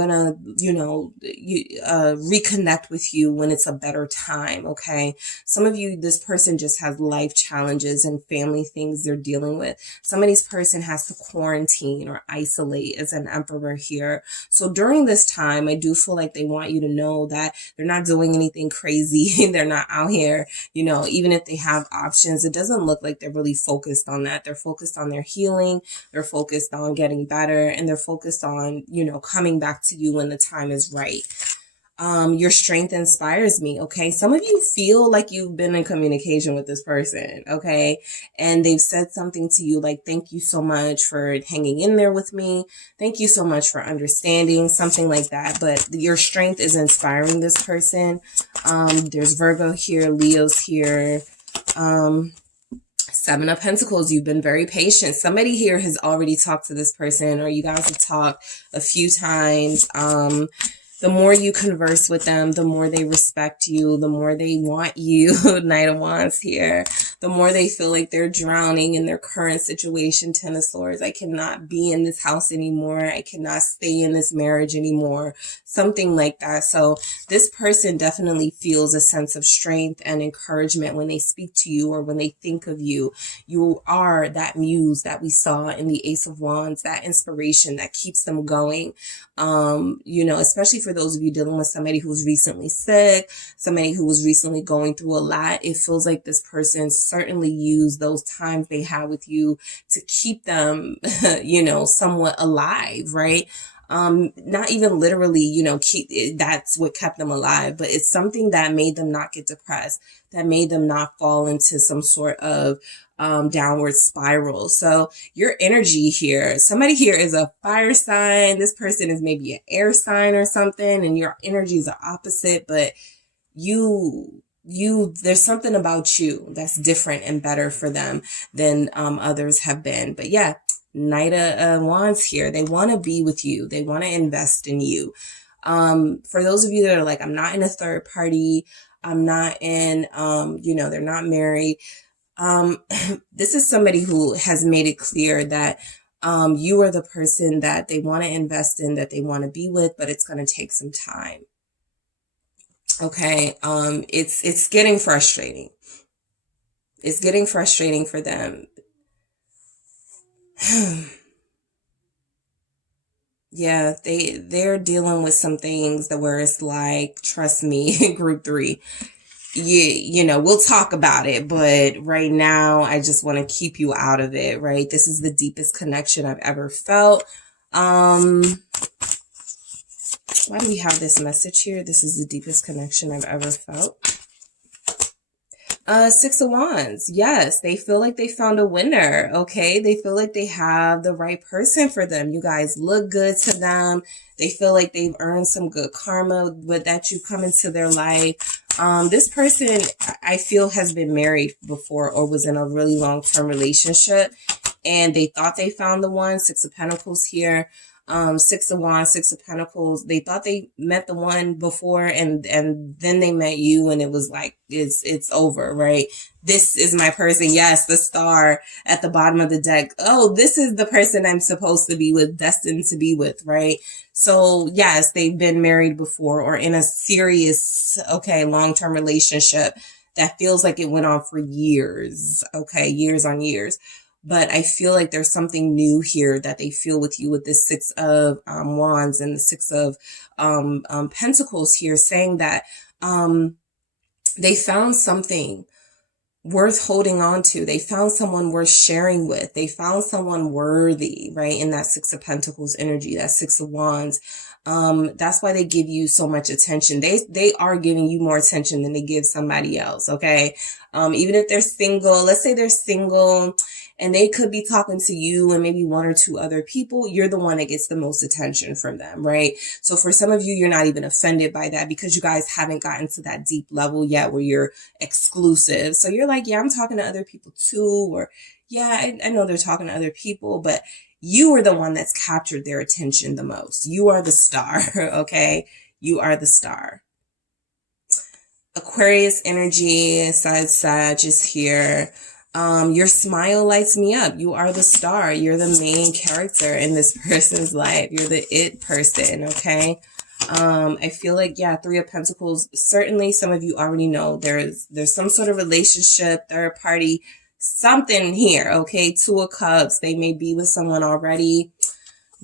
to, you know, reconnect with you when it's a better time. Okay. Some of you, this person just has life challenges and family things they're dealing with. Somebody's person has to quarantine or isolate Light is an Emperor here. So during this time, I do feel like they want you to know that they're not doing anything crazy. They're not out here, you know, even if they have options, it doesn't look like they're really focused on that. They're focused on their healing. They're focused on getting better, and they're focused on, you know, coming back to you when the time is right. Your strength inspires me. Okay. Some of you feel like you've been in communication with this person. Okay. And they've said something to you like, thank you so much for hanging in there with me. Thank you so much for understanding, something like that. But your strength is inspiring this person. There's Virgo here, Leo's here. Seven of Pentacles, you've been very patient. Somebody here has already talked to this person, or you guys have talked a few times. The more you converse with them, the more they respect you, the more they want you. Knight of Wands here. The more they feel like they're drowning in their current situation. Ten of Swords. I cannot be in this house anymore. I cannot stay in this marriage anymore. Something like that. So this person definitely feels a sense of strength and encouragement when they speak to you or when they think of you. You are that muse that we saw in the Ace of Wands, that inspiration that keeps them going. You know, especially for those of you dealing with somebody who's recently sick, somebody who was recently going through a lot, it feels like this person certainly used those times they had with you to keep them, you know, somewhat alive, right? Not even literally, you know, that's what kept them alive, but it's something that made them not get depressed, that made them not fall into some sort of downward spiral. So your energy here, somebody here is a fire sign. This person is maybe an air sign or something, and your energies are opposite, but there's something about you that's different and better for them than others have been. But yeah, Knight of Wands here. They want to be with you. They want to invest in you. For those of you that are like, I'm not in a third party, I'm not in, you know, they're not married. This is somebody who has made it clear that you are the person that they want to invest in, that they want to be with, but it's going to take some time. Okay. It's getting frustrating. It's getting frustrating for them. Yeah, they're dealing with some things that where it's like, trust me, group 3. You know, we'll talk about it, but right now I just want to keep you out of it, right? This is the deepest connection I've ever felt. Why do we have this message here? This is the deepest connection I've ever felt. Six of Wands. Yes, they feel like they found a winner. Okay. They feel like they have the right person for them. You guys look good to them. They feel like they've earned some good karma with that you come into their life. This person I feel has been married before or was in a really long-term relationship, and they thought they found the one. Six of Pentacles here. Six of Wands, Six of Pentacles. They thought they met the one before, and then they met you, and it was like, it's over, right? This is my person. Yes, the star at the bottom of the deck. Oh, this is the person I'm supposed to be with, destined to be with, right? So yes, they've been married before or in a serious, okay, long-term relationship that feels like it went on for years, okay, years on years. But I feel like there's something new here that they feel with you with this Six of Wands and the Six of Pentacles here, saying that they found something worth holding on to. They found someone worth sharing with. They found someone worthy, right? In that Six of Pentacles energy, that Six of Wands. That's why they give you so much attention. They are giving you more attention than they give somebody else. Okay. Even if they're single, let's say they're single and they could be talking to you and maybe one or two other people, you're the one that gets the most attention from them, right? So for some of you, you're not even offended by that because you guys haven't gotten to that deep level yet where you're exclusive. So you're like, yeah, I'm talking to other people too, or yeah, I know they're talking to other people, but you are the one that's captured their attention the most. You are the star, okay? You are the star. Aquarius energy, Sag is here. Your smile lights me up. You are the star. You're the main character in this person's life. You're the it person, okay? I feel like, yeah, Three of Pentacles, certainly some of you already know there's some sort of relationship, third party, something here, okay? Two of Cups, they may be with someone already.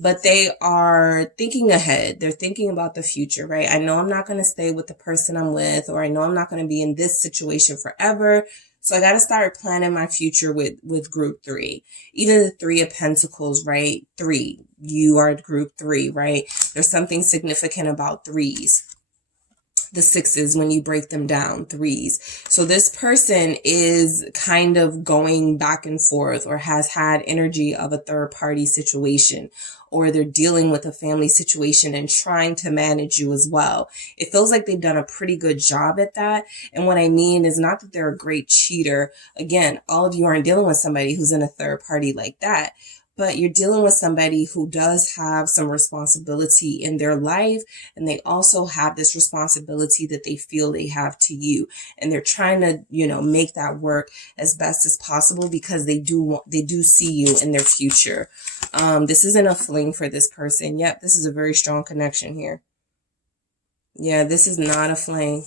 but they are thinking ahead. They're thinking about the future, right? I know I'm not going to stay with the person I'm with, or I know I'm not going to be in this situation forever. So I got to start planning my future with group 3. Even the 3 of Pentacles, right? 3. You are group 3, right? There's something significant about 3s. The 6s, when you break them down, 3s. So this person is kind of going back and forth, or has had energy of a third party situation, or they're dealing with a family situation and trying to manage you as well. It feels like they've done a pretty good job at that. And what I mean is not that they're a great cheater. Again, all of you aren't dealing with somebody who's in a third party like that, but you're dealing with somebody who does have some responsibility in their life, and they also have this responsibility that they feel they have to you, and they're trying to, make that work as best as possible, because they do see you in their future. This isn't a fling for this person. Yep, this is a very strong connection here. Yeah, this is not a fling.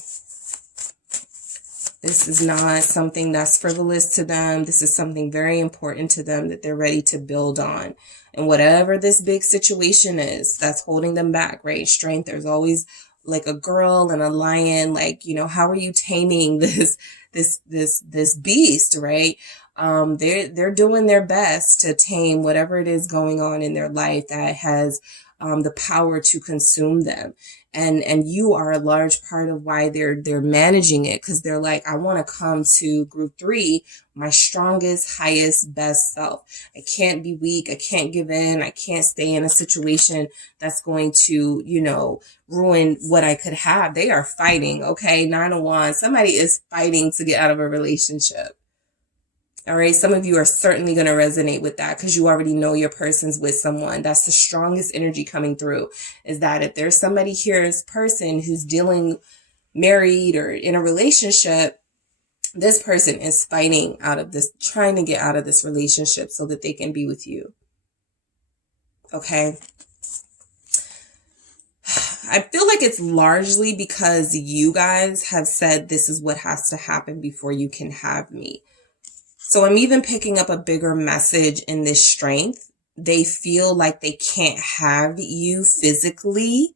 This is not something that's frivolous to them. This is something very important to them that they're ready to build on. And whatever this big situation is that's holding them back, right? Strength, there's always like a girl and a lion. Like, how are you taming this beast, right? They're doing their best to tame whatever it is going on in their life that has the power to consume them. And you are a large part of why they're managing it, because they're like, I want to come to group 3, my strongest, highest, best self. I can't be weak. I can't give in. I can't stay in a situation that's going to, ruin what I could have. They are fighting. Okay. 9 of Wands. Somebody is fighting to get out of a relationship. All right. Some of you are certainly going to resonate with that, because you already know your person's with someone. That's the strongest energy coming through, is that if there's somebody here's person who's dealing married or in a relationship, this person is fighting out of this, trying to get out of this relationship so that they can be with you. Okay. I feel like it's largely because you guys have said this is what has to happen before you can have me. So I'm even picking up a bigger message in this strength. They feel like they can't have you physically.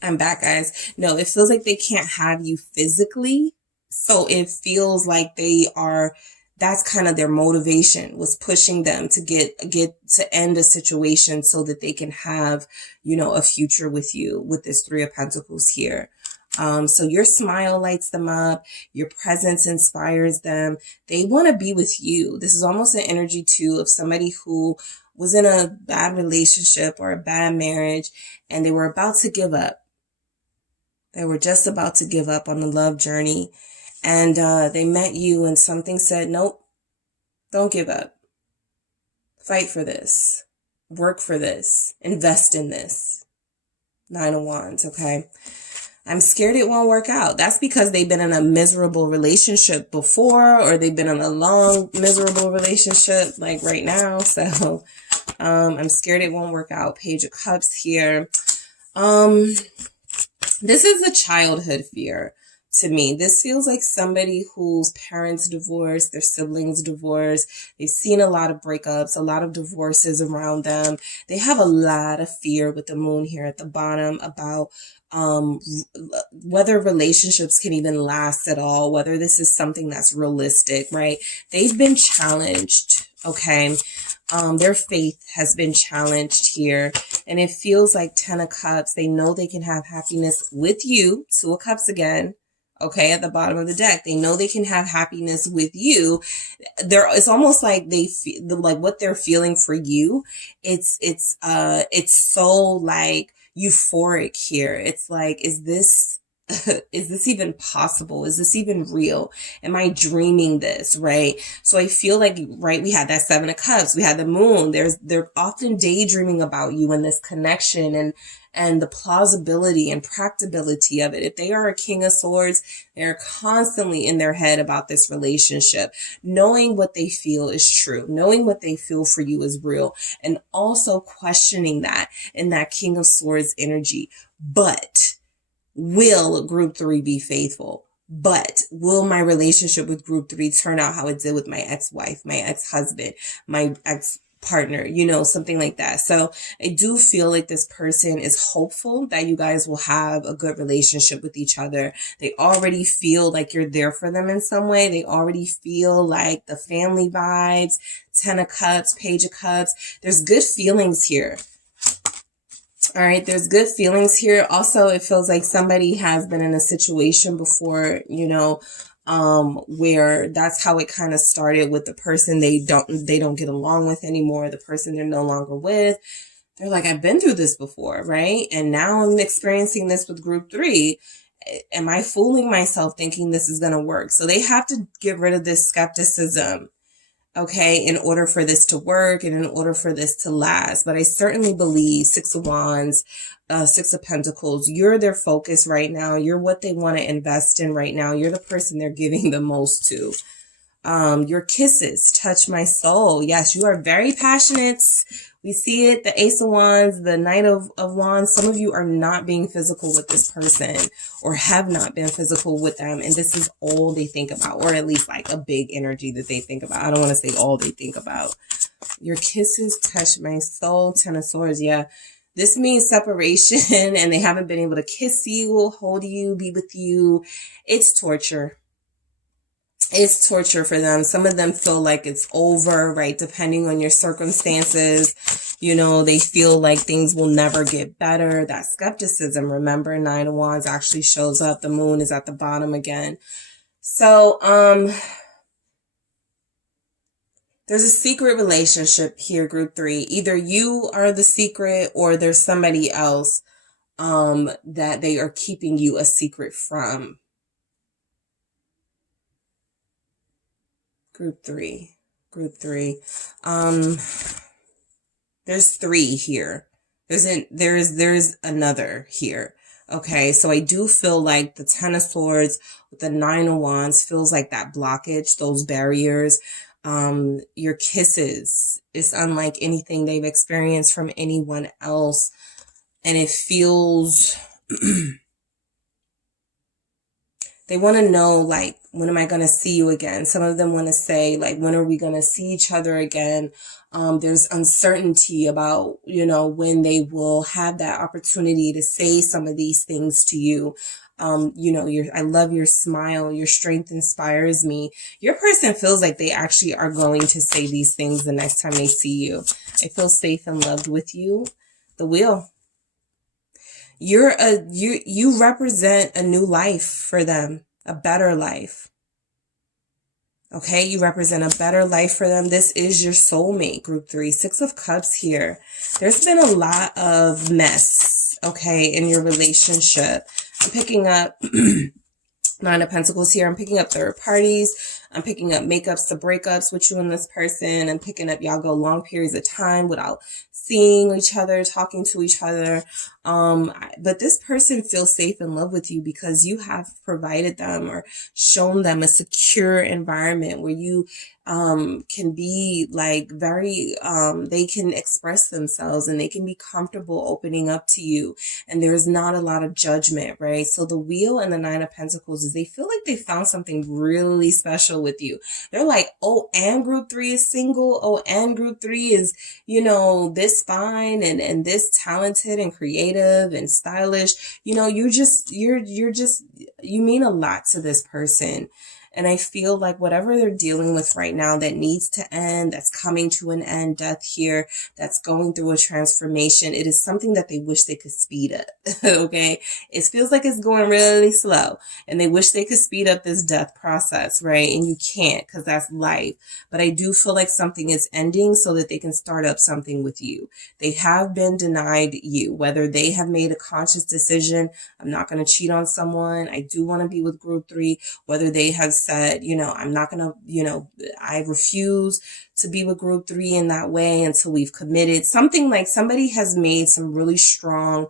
I'm back, guys. No, it feels like they can't have you physically. So it feels like that's kind of their motivation, was pushing them to get to end a situation so that they can have, a future with you, with this 3 of Pentacles here. So your smile lights them up. Your presence inspires them. They want to be with you. This is almost an energy too of somebody who was in a bad relationship or a bad marriage, and they were about to give up. They were just about to give up on the love journey. And they met you, and something said, nope, don't give up. Fight for this. Work for this. Invest in this. 9 of Wands, okay? I'm scared it won't work out. That's because they've been in a miserable relationship before, or they've been in a long, miserable relationship like right now. So I'm scared it won't work out. Page of Cups here. This is a childhood fear to me. This feels like somebody whose parents divorced, their siblings divorced. They've seen a lot of breakups, a lot of divorces around them. They have a lot of fear with the moon here at the bottom about whether relationships can even last at all, whether this is something that's realistic, right? They've been challenged, okay? Their faith has been challenged here, and it feels like 10 of Cups. They know they can have happiness with you. 2 of Cups again. Okay, at the bottom of the deck, they know they can have happiness with you. It's almost like they feel like what they're feeling for you. It's so like euphoric here. It's like, is this even possible? Is this even real? Am I dreaming this? Right. So I feel like, right, we had that 7 of Cups. We had the moon. They're often daydreaming about you and this connection and the plausibility and practicability of it. If they are a King of Swords, they're constantly in their head about this relationship, knowing what they feel is true, knowing what they feel for you is real, and also questioning that in that King of Swords energy. But will group 3 be faithful? But will my relationship with group 3 turn out how it did with my ex-wife, my ex-husband, my ex partner, you know, something like that. So I do feel like this person is hopeful that you guys will have a good relationship with each other. They already feel like you're there for them in some way. They already feel like the family vibes, 10 of Cups, Page of Cups. There's good feelings here. All right, there's good feelings here. Also, it feels like somebody has been in a situation before, you know, where that's how it kind of started with the person they don't get along with anymore, the person they're no longer with. They're like, I've been through this before, right? And now I'm experiencing this with group 3. Am I fooling myself thinking this is going to work? So they have to get rid of this skepticism, okay, in order for this to work and in order for this to last. But I certainly believe 6 of Wands, 6 of Pentacles, you're their focus right now. You're what they want to invest in right now. You're the person they're giving the most to. Your kisses touch my soul. Yes, you are very passionate. We see it, the Ace of Wands, the Knight of Wands. Some of you are not being physical with this person or have not been physical with them. And this is all they think about, or at least like a big energy that they think about. I don't want to say all they think about. Your kisses touch my soul. 10 of Swords. Yeah. This means separation and they haven't been able to kiss you, hold you, be with you. It's torture. It's torture for them. Some of them feel like it's over, right? Depending on your circumstances, you know, they feel like things will never get better. That skepticism, remember, 9 of Wands actually shows up. The moon is at the bottom again. So, there's a secret relationship here, group 3. Either you are the secret or there's somebody else, that they are keeping you a secret from. Group 3. There's 3 here. There's another here. Okay, so I do feel like the 10 of Swords with the 9 of Wands feels like that blockage, those barriers. Your kisses is unlike anything they've experienced from anyone else. And it feels... They want to know, like, when am I going to see you again? Some of them want to say, like, when are we going to see each other again? There's uncertainty about, you know, when they will have that opportunity to say some of these things to you. You know, I love your smile. Your strength inspires me. Your person feels like they actually are going to say these things the next time they see you. I feel safe and loved with you. The Wheel. You represent a new life for them, a better life. Okay, you represent a better life for them. This is your soulmate, group 3. 6 of Cups here. There's been a lot of mess, okay, in your relationship. I'm picking up 9 of Pentacles here. I'm picking up third parties. I'm picking up makeups to breakups with you and this person. I'm picking up y'all go long periods of time without seeing each other, talking to each other. But this person feels safe in love with you because you have provided them or shown them a secure environment where you can be like very, they can express themselves and they can be comfortable opening up to you. And there's not a lot of judgment, right? So the Wheel and the 9 of Pentacles is they feel like they found something really special with you. They're like, oh, and group 3 is single. Oh, and group 3 is, you know, this fine and this talented and creative and stylish. You know, you mean a lot to this person. And I feel like whatever they're dealing with right now that needs to end, that's coming to an end, death here, that's going through a transformation, it is something that they wish they could speed up, okay? It feels like it's going really slow, and they wish they could speed up this death process, right? And you can't because that's life. But I do feel like something is ending so that they can start up something with you. They have been denied you, whether they have made a conscious decision, I'm not going to cheat on someone, I do want to be with group 3, whether they have said, you know, I'm not going to, you know, I refuse to be with group 3 in that way until we've committed. Something like somebody has made some really strong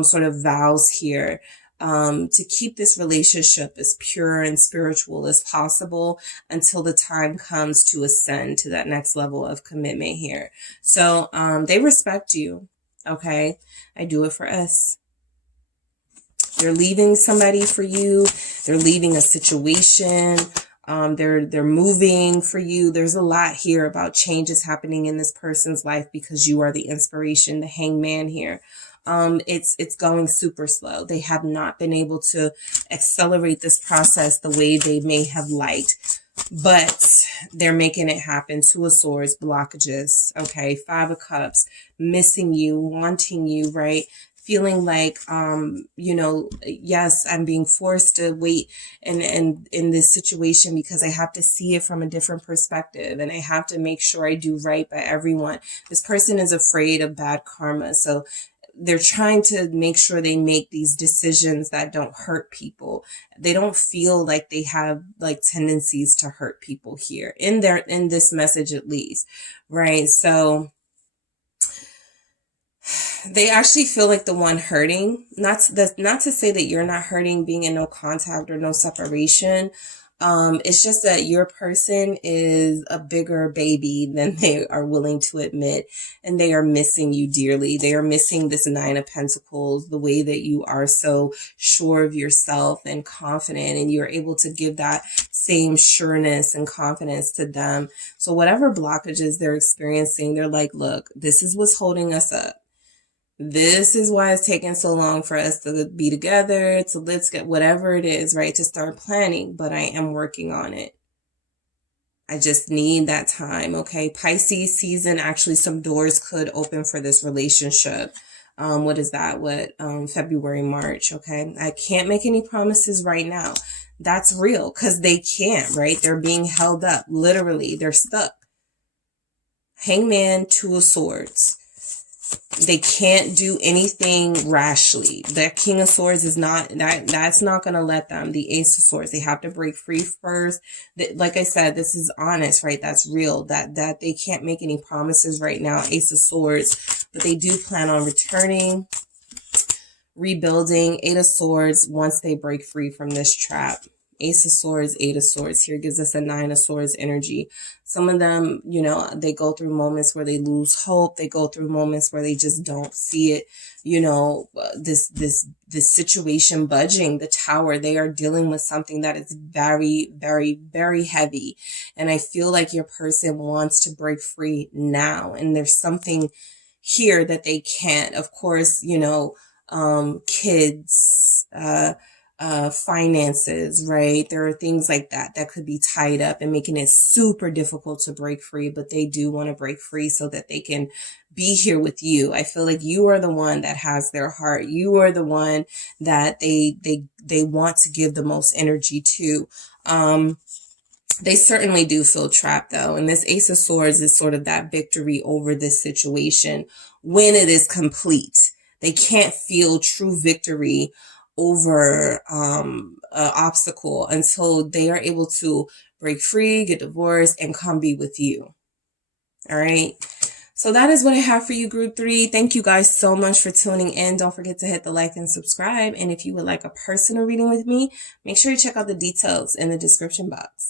sort of vows here to keep this relationship as pure and spiritual as possible until the time comes to ascend to that next level of commitment here. So they respect you. Okay. I do it for us. They're leaving somebody for you. They're leaving a situation. They're moving for you. There's a lot here about changes happening in this person's life because you are the inspiration, the hangman here. It's going super slow. They have not been able to accelerate this process the way they may have liked, but they're making it happen. Two of Swords, blockages. Okay. Five of Cups, missing you, wanting you, right? Feeling like, you know, yes, I'm being forced to wait and in this situation because I have to see it from a different perspective and I have to make sure I do right by everyone. This person is afraid of bad karma. So they're trying to make sure they make these decisions that don't hurt people. They don't feel like they have like tendencies to hurt people here in this message, at least, right? So they actually feel like the one hurting. Not to say that you're not hurting being in no contact or no separation. It's just that your person is a bigger baby than they are willing to admit, and they are missing you dearly. They are missing this Nine of Pentacles, the way that you are so sure of yourself and confident, and you're able to give that same sureness and confidence to them. So whatever blockages they're experiencing, they're like, look, this is what's holding us up. This is why it's taking so long for us to be together, to let's get whatever it is, right? To start planning, but I am working on it. I just need that time. Okay. Pisces season, actually some doors could open for this relationship. What is that? February, March. Okay. I can't make any promises right now. That's real because they can't, right? They're being held up. Literally, they're stuck. Hangman, Two of Swords. They can't do anything rashly. The King of Swords is not, that's not going to let them. The Ace of Swords, they have to break free first. Like I said, this is honest, right? That's real. That they can't make any promises right now. Ace of Swords, but they do plan on returning, rebuilding. Eight of Swords once they break free from this trap. Ace of Swords, Eight of Swords here gives us a Nine of Swords energy. Some of them, you know, they go through moments where they lose hope. They go through moments where they just don't see it. You know, this situation budging. The Tower, they are dealing with something that is very, very, very heavy. And I feel like your person wants to break free now. And there's something here that they can't. Of course, you know, kids, finances, right? There are things like that that could be tied up and making it super difficult to break free, but they do want to break free so that they can be here with you. I feel like you are the one that has their heart. You are the one that they want to give the most energy to. They certainly do feel trapped though. And this Ace of Swords is sort of that victory over this situation when it is complete. They can't feel true victory over an obstacle until they are able to break free, get divorced, and come be with you. All right. So that is what I have for you, Group 3. Thank you guys so much for tuning in. Don't forget to hit the like and subscribe. And if you would like a personal reading with me, make sure you check out the details in the description box.